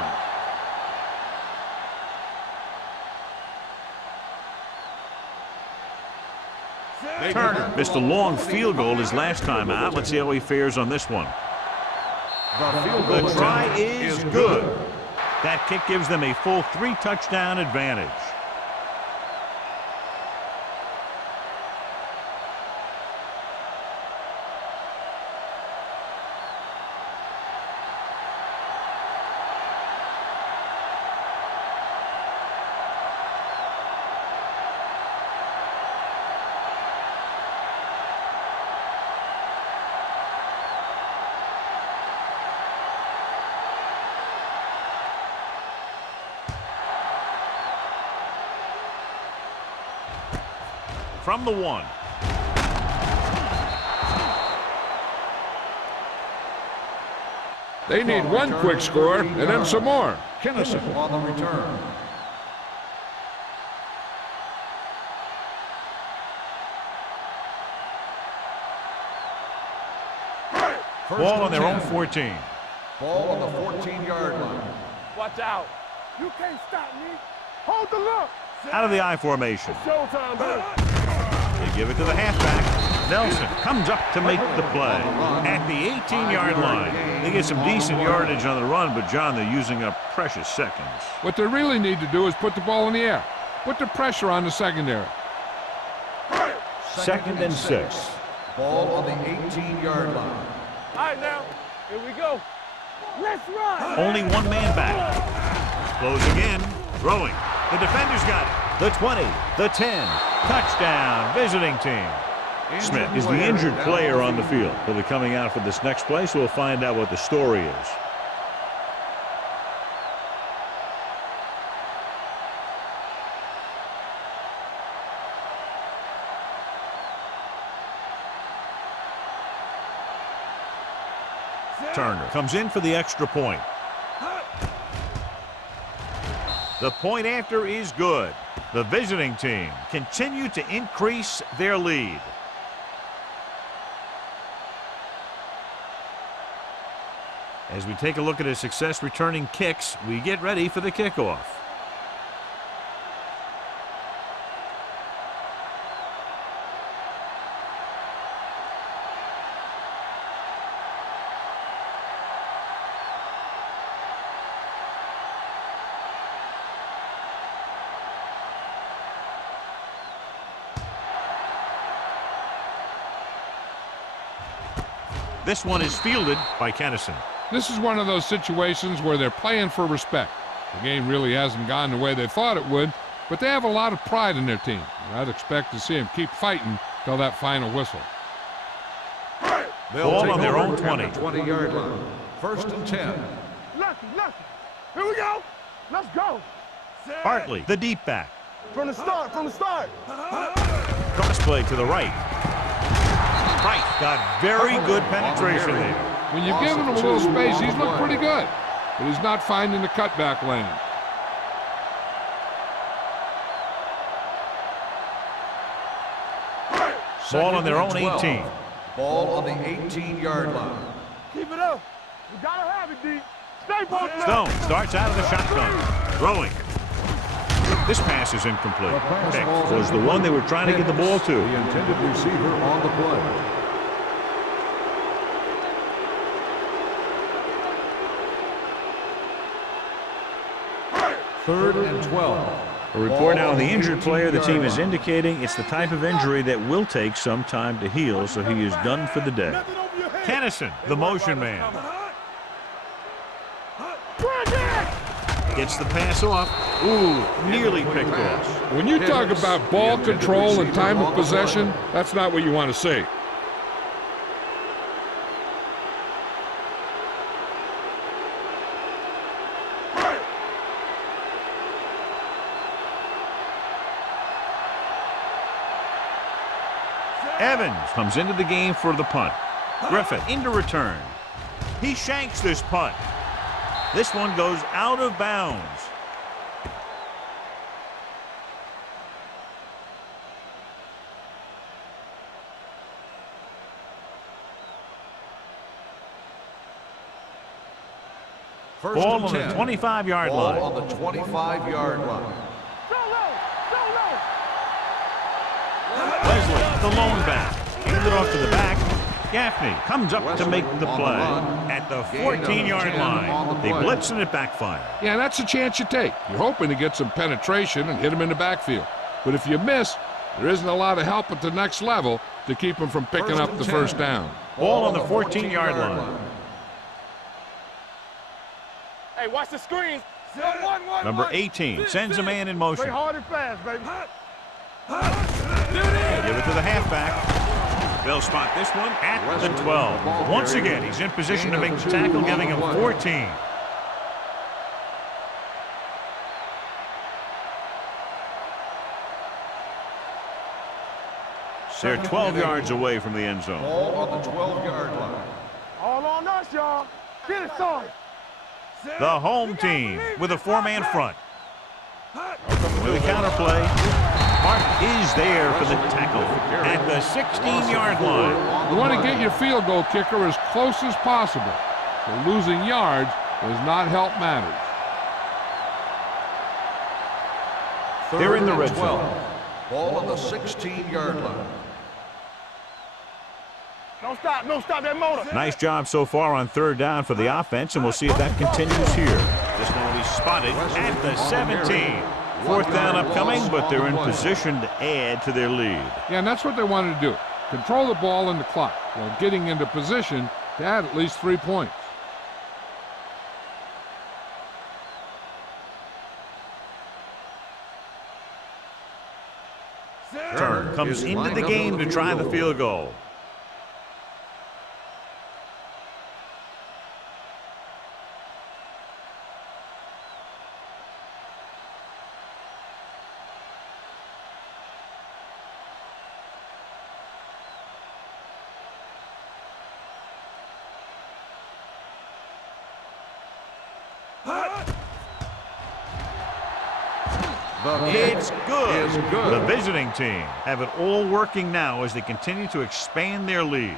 Turner missed a long field goal his last time out. Let's see how he fares on this one. The try is good. That kick gives them a full 3-touchdown advantage. From the 1. They need one quick score and then some more. Kinnison on the return. Ball on their own 14. Ball on the 14-yard line. Watch out. You can't stop me. Hold the look. Out of the I formation. Showtime, baby. They give it to the halfback. Nelson comes up to make the play. At the 18-yard line, they get some decent yardage on the run, but, John, they're using up precious seconds. What they really need to do is put the ball in the air. Put the pressure on the secondary. 2nd and 6. Ball on the 18-yard line. All right, now. Here we go. Let's run. Only one man back. Close again. Throwing. The defender's got it. The 20, the 10. Touchdown, visiting team. Smith is the injured player on the field. He'll be coming out for this next play, so we'll find out what the story is. Turner comes in for the extra point. The point after is good. The visiting team continue to increase their lead. As we take a look at his success returning kicks, we get ready for the kickoff. This one is fielded by Kennison. This is one of those situations where they're playing for respect. The game really hasn't gone the way they thought it would, but they have a lot of pride in their team. I'd expect to see them keep fighting till that final whistle. Ball on their own 20. 20-yard line. 1st and 10. Lucky. Here we go. Let's go. Hartley, the deep back. From the start. Cross play to the right. Right, got very good penetration there. When you've given him a little space, he's looked pretty good, but he's not finding the cutback lane. Ball on their own 18. Ball on the 18-yard line. Keep it up. You gotta have it, D. Stay focused. Stone starts out of the shotgun. Throwing. This pass is incomplete. Pick was the one they were trying to get the ball to. The intended receiver on the play. Third and 12. A report now on the injured player. The team is indicating it's the type of injury that will take some time to heal, so he is done for the day. Kennison, the motion man. Gets the pass off. Ooh, nearly picked off. When you talk about ball control and time of possession, that's not what you want to see. Evans comes into the game for the punt. Griffith into return. He shanks this punt. This one goes out of bounds. Ball on the 25-yard line. Ball on the 25-yard line. Leslie, the lone back. Handed off to the back. Gaffney comes up to make the play. At the 14-yard line, they blitz and it backfires. Yeah, that's a chance you take. You're hoping to get some penetration and hit him in the backfield. But if you miss, there isn't a lot of help at the next level to keep him from picking up the first down. Ball on the 14-yard line. Hey, watch the screen. Number 18 sends a man in motion. Play hard and fast, baby. Give it to the halfback. They'll spot this one at the 12. Once again, he's in position to make the tackle, giving him 14. They're 12 yards away from the end zone. Ball on the 12-yard line. All on us, y'all. Get it started. The home team with a four-man front. With a counter play. mark is there for the tackle at the 16-yard line. You want to get your field goal kicker as close as possible, so losing yards does not help matters. They're in the red zone. Ball on the 16-yard line. Don't stop that motor. Nice job so far on third down for the offense, and we'll see if that continues here. This one will be spotted at the 17. Fourth down upcoming, but they're in position to add to their lead. Yeah, and that's what they wanted to do. Control the ball and the clock while getting into position to add at least 3 points. Turner comes into the game to try the field goal. It's good. The visiting team have it all working now as they continue to expand their lead.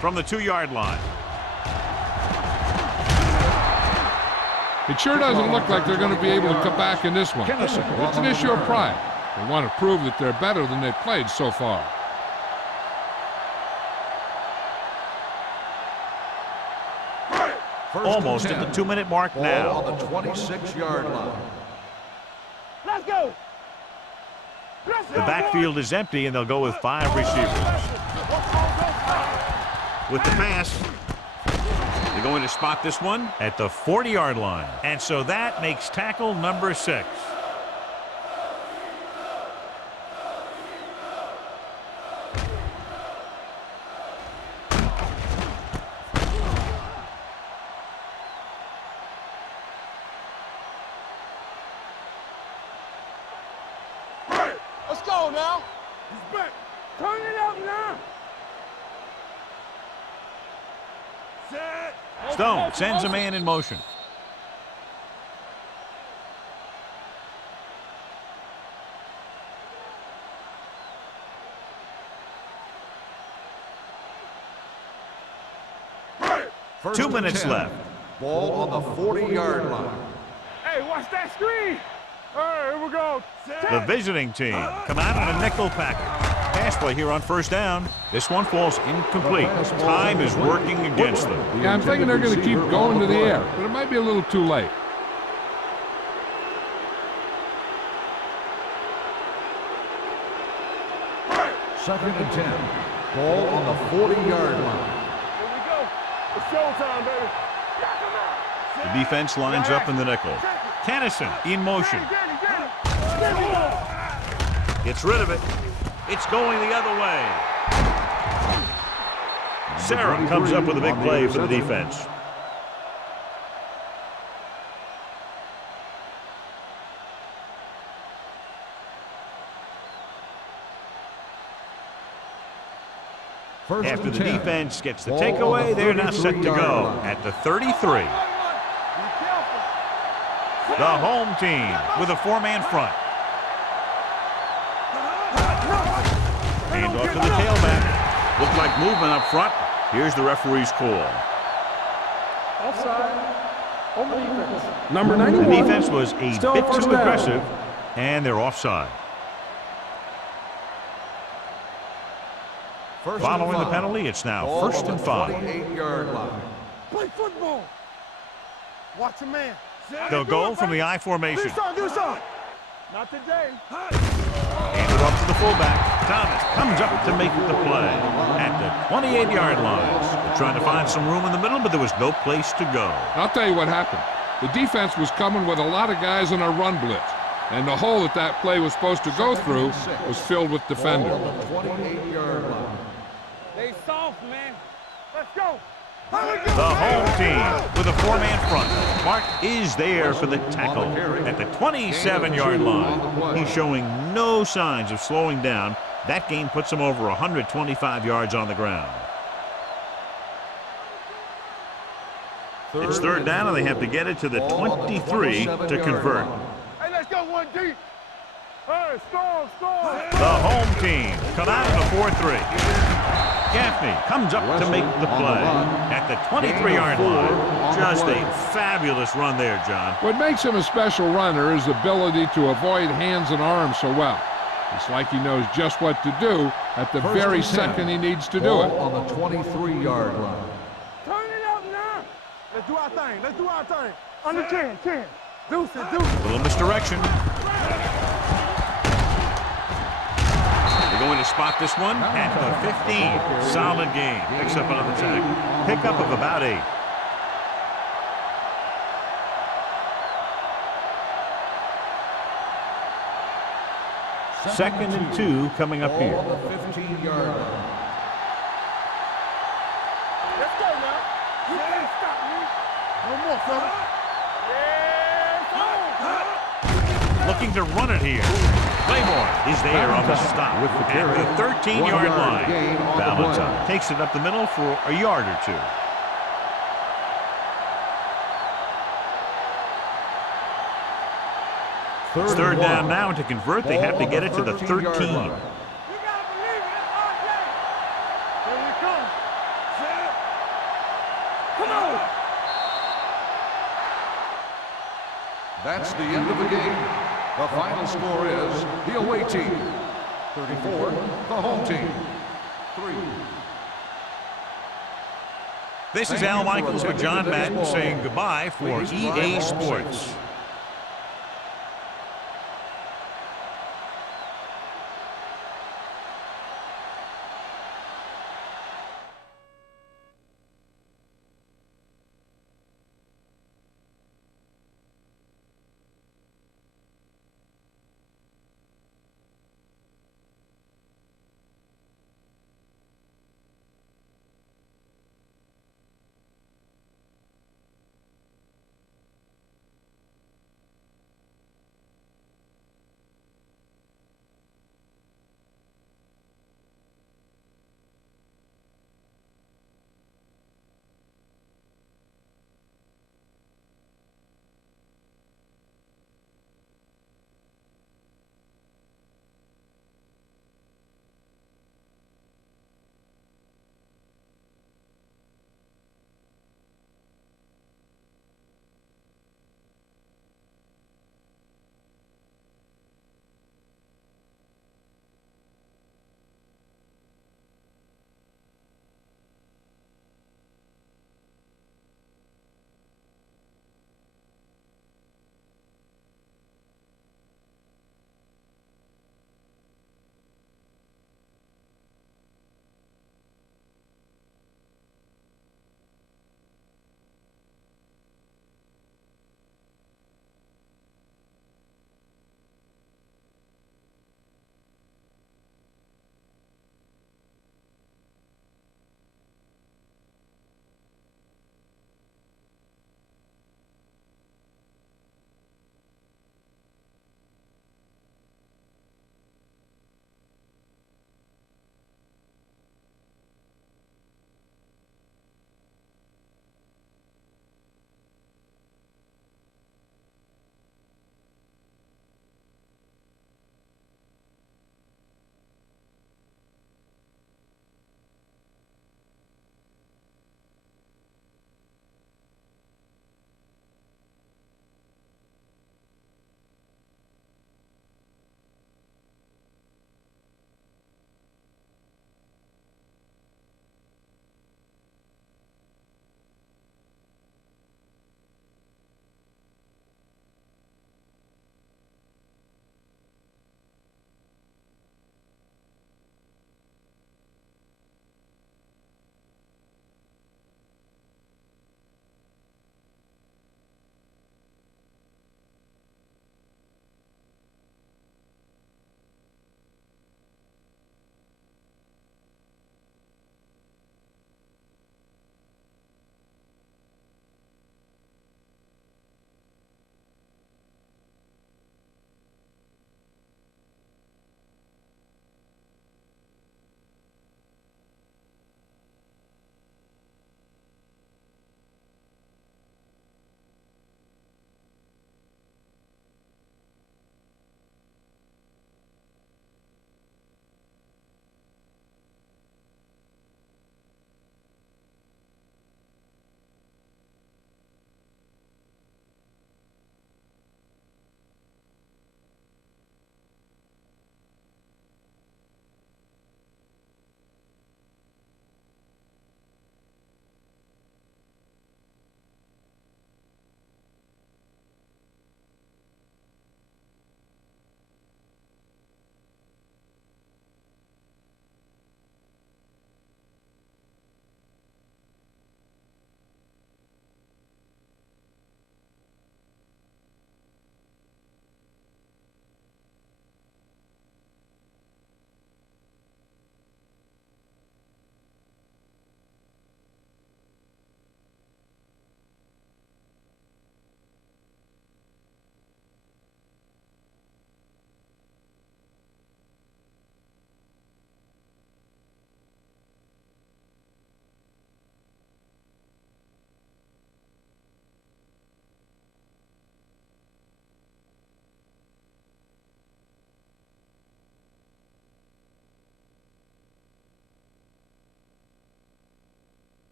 From the 2-yard line. It sure doesn't look like they're going to be able to come back in this one. It's an issue of pride. They want to prove that they're better than they've played so far. Almost at the 2-minute mark now. On the 26-yard line. Let's go. The backfield is empty, and they'll go with 5 receivers. With the pass, they're going to spot this one at the 40-yard line. And so that makes tackle number 6. Let's go now. He's back. Turn it up now. Stone sends a man in motion. First 2 and minutes 10. left. Ball on the 40-yard line. Hey, watch that screen. All right, here we go. The visiting team come out on a nickel package. Pass play here on first down. This one falls incomplete. Time is working against them. Yeah, I'm thinking they're going to keep going to the air, but it might be a little too late. Second and 10. Ball on the 40-yard line. Here we go. It's showtime, baby. The defense lines up in the nickel. Tennyson in motion. Gets rid of it. It's going the other way. Sarah comes up with a big play for the defense. After the defense gets the takeaway, they're now set to go at the 33. The home team with a 4-man front. Hand off to the tailback. Looked like movement up front. Here's the referee's call. Offside. On the defense. Number 91. The defense was a Still bit first too down. aggressive, and they're offside. Following the penalty, it's now Ball first on and the 5. 28-yard line. Play football. Watch a man. They'll go from the I formation. Do something. Not today. Handed off to the fullback. Thomas comes up to make the play at the 28-yard line. They're trying to find some room in the middle, but there was no place to go. I'll tell you what happened. The defense was coming with a lot of guys in a run blitz. And the hole that play was supposed to go through was filled with defenders. Ball on the 28-yard line. They soft, man. Let's go. The home team with a 4-man front. Mark is there for the tackle at the 27-yard line. He's showing no signs of slowing down. That gain puts him over 125 yards on the ground. It's third down, and they have to get it to the 23 to convert. Hey, let's go one deep. Hey, score. The home team come out in the 4-3. Gaffney comes up to make the play at the 23-yard line. Just a fabulous run there, John. What makes him a special runner is the ability to avoid hands and arms so well. It's like he knows just what to do at the very second he needs to do it. On the 23-yard line. Turn it up now. Let's do our thing. Under 10. Deuce it. A little misdirection. They're going to spot this one at the 15. Solid game. Picks up on the tackle. Pickup of about 8. Second and 2 coming up here. On the 15-yard line. Let's go now. You can't stop me. No more, fella. Yes, Looking to run it here. Claymore is there on the stop at the 13-yard line. Valentine takes it up the middle for a yard or 2. It's third down now. To convert, they have to get it to the 13. You gotta believe it. It's our day. Here we come. Come on. That's the end of the game. The final score is the away team 34, the home team 3. This is Al Michaels with John Madden saying goodbye for EA Sports.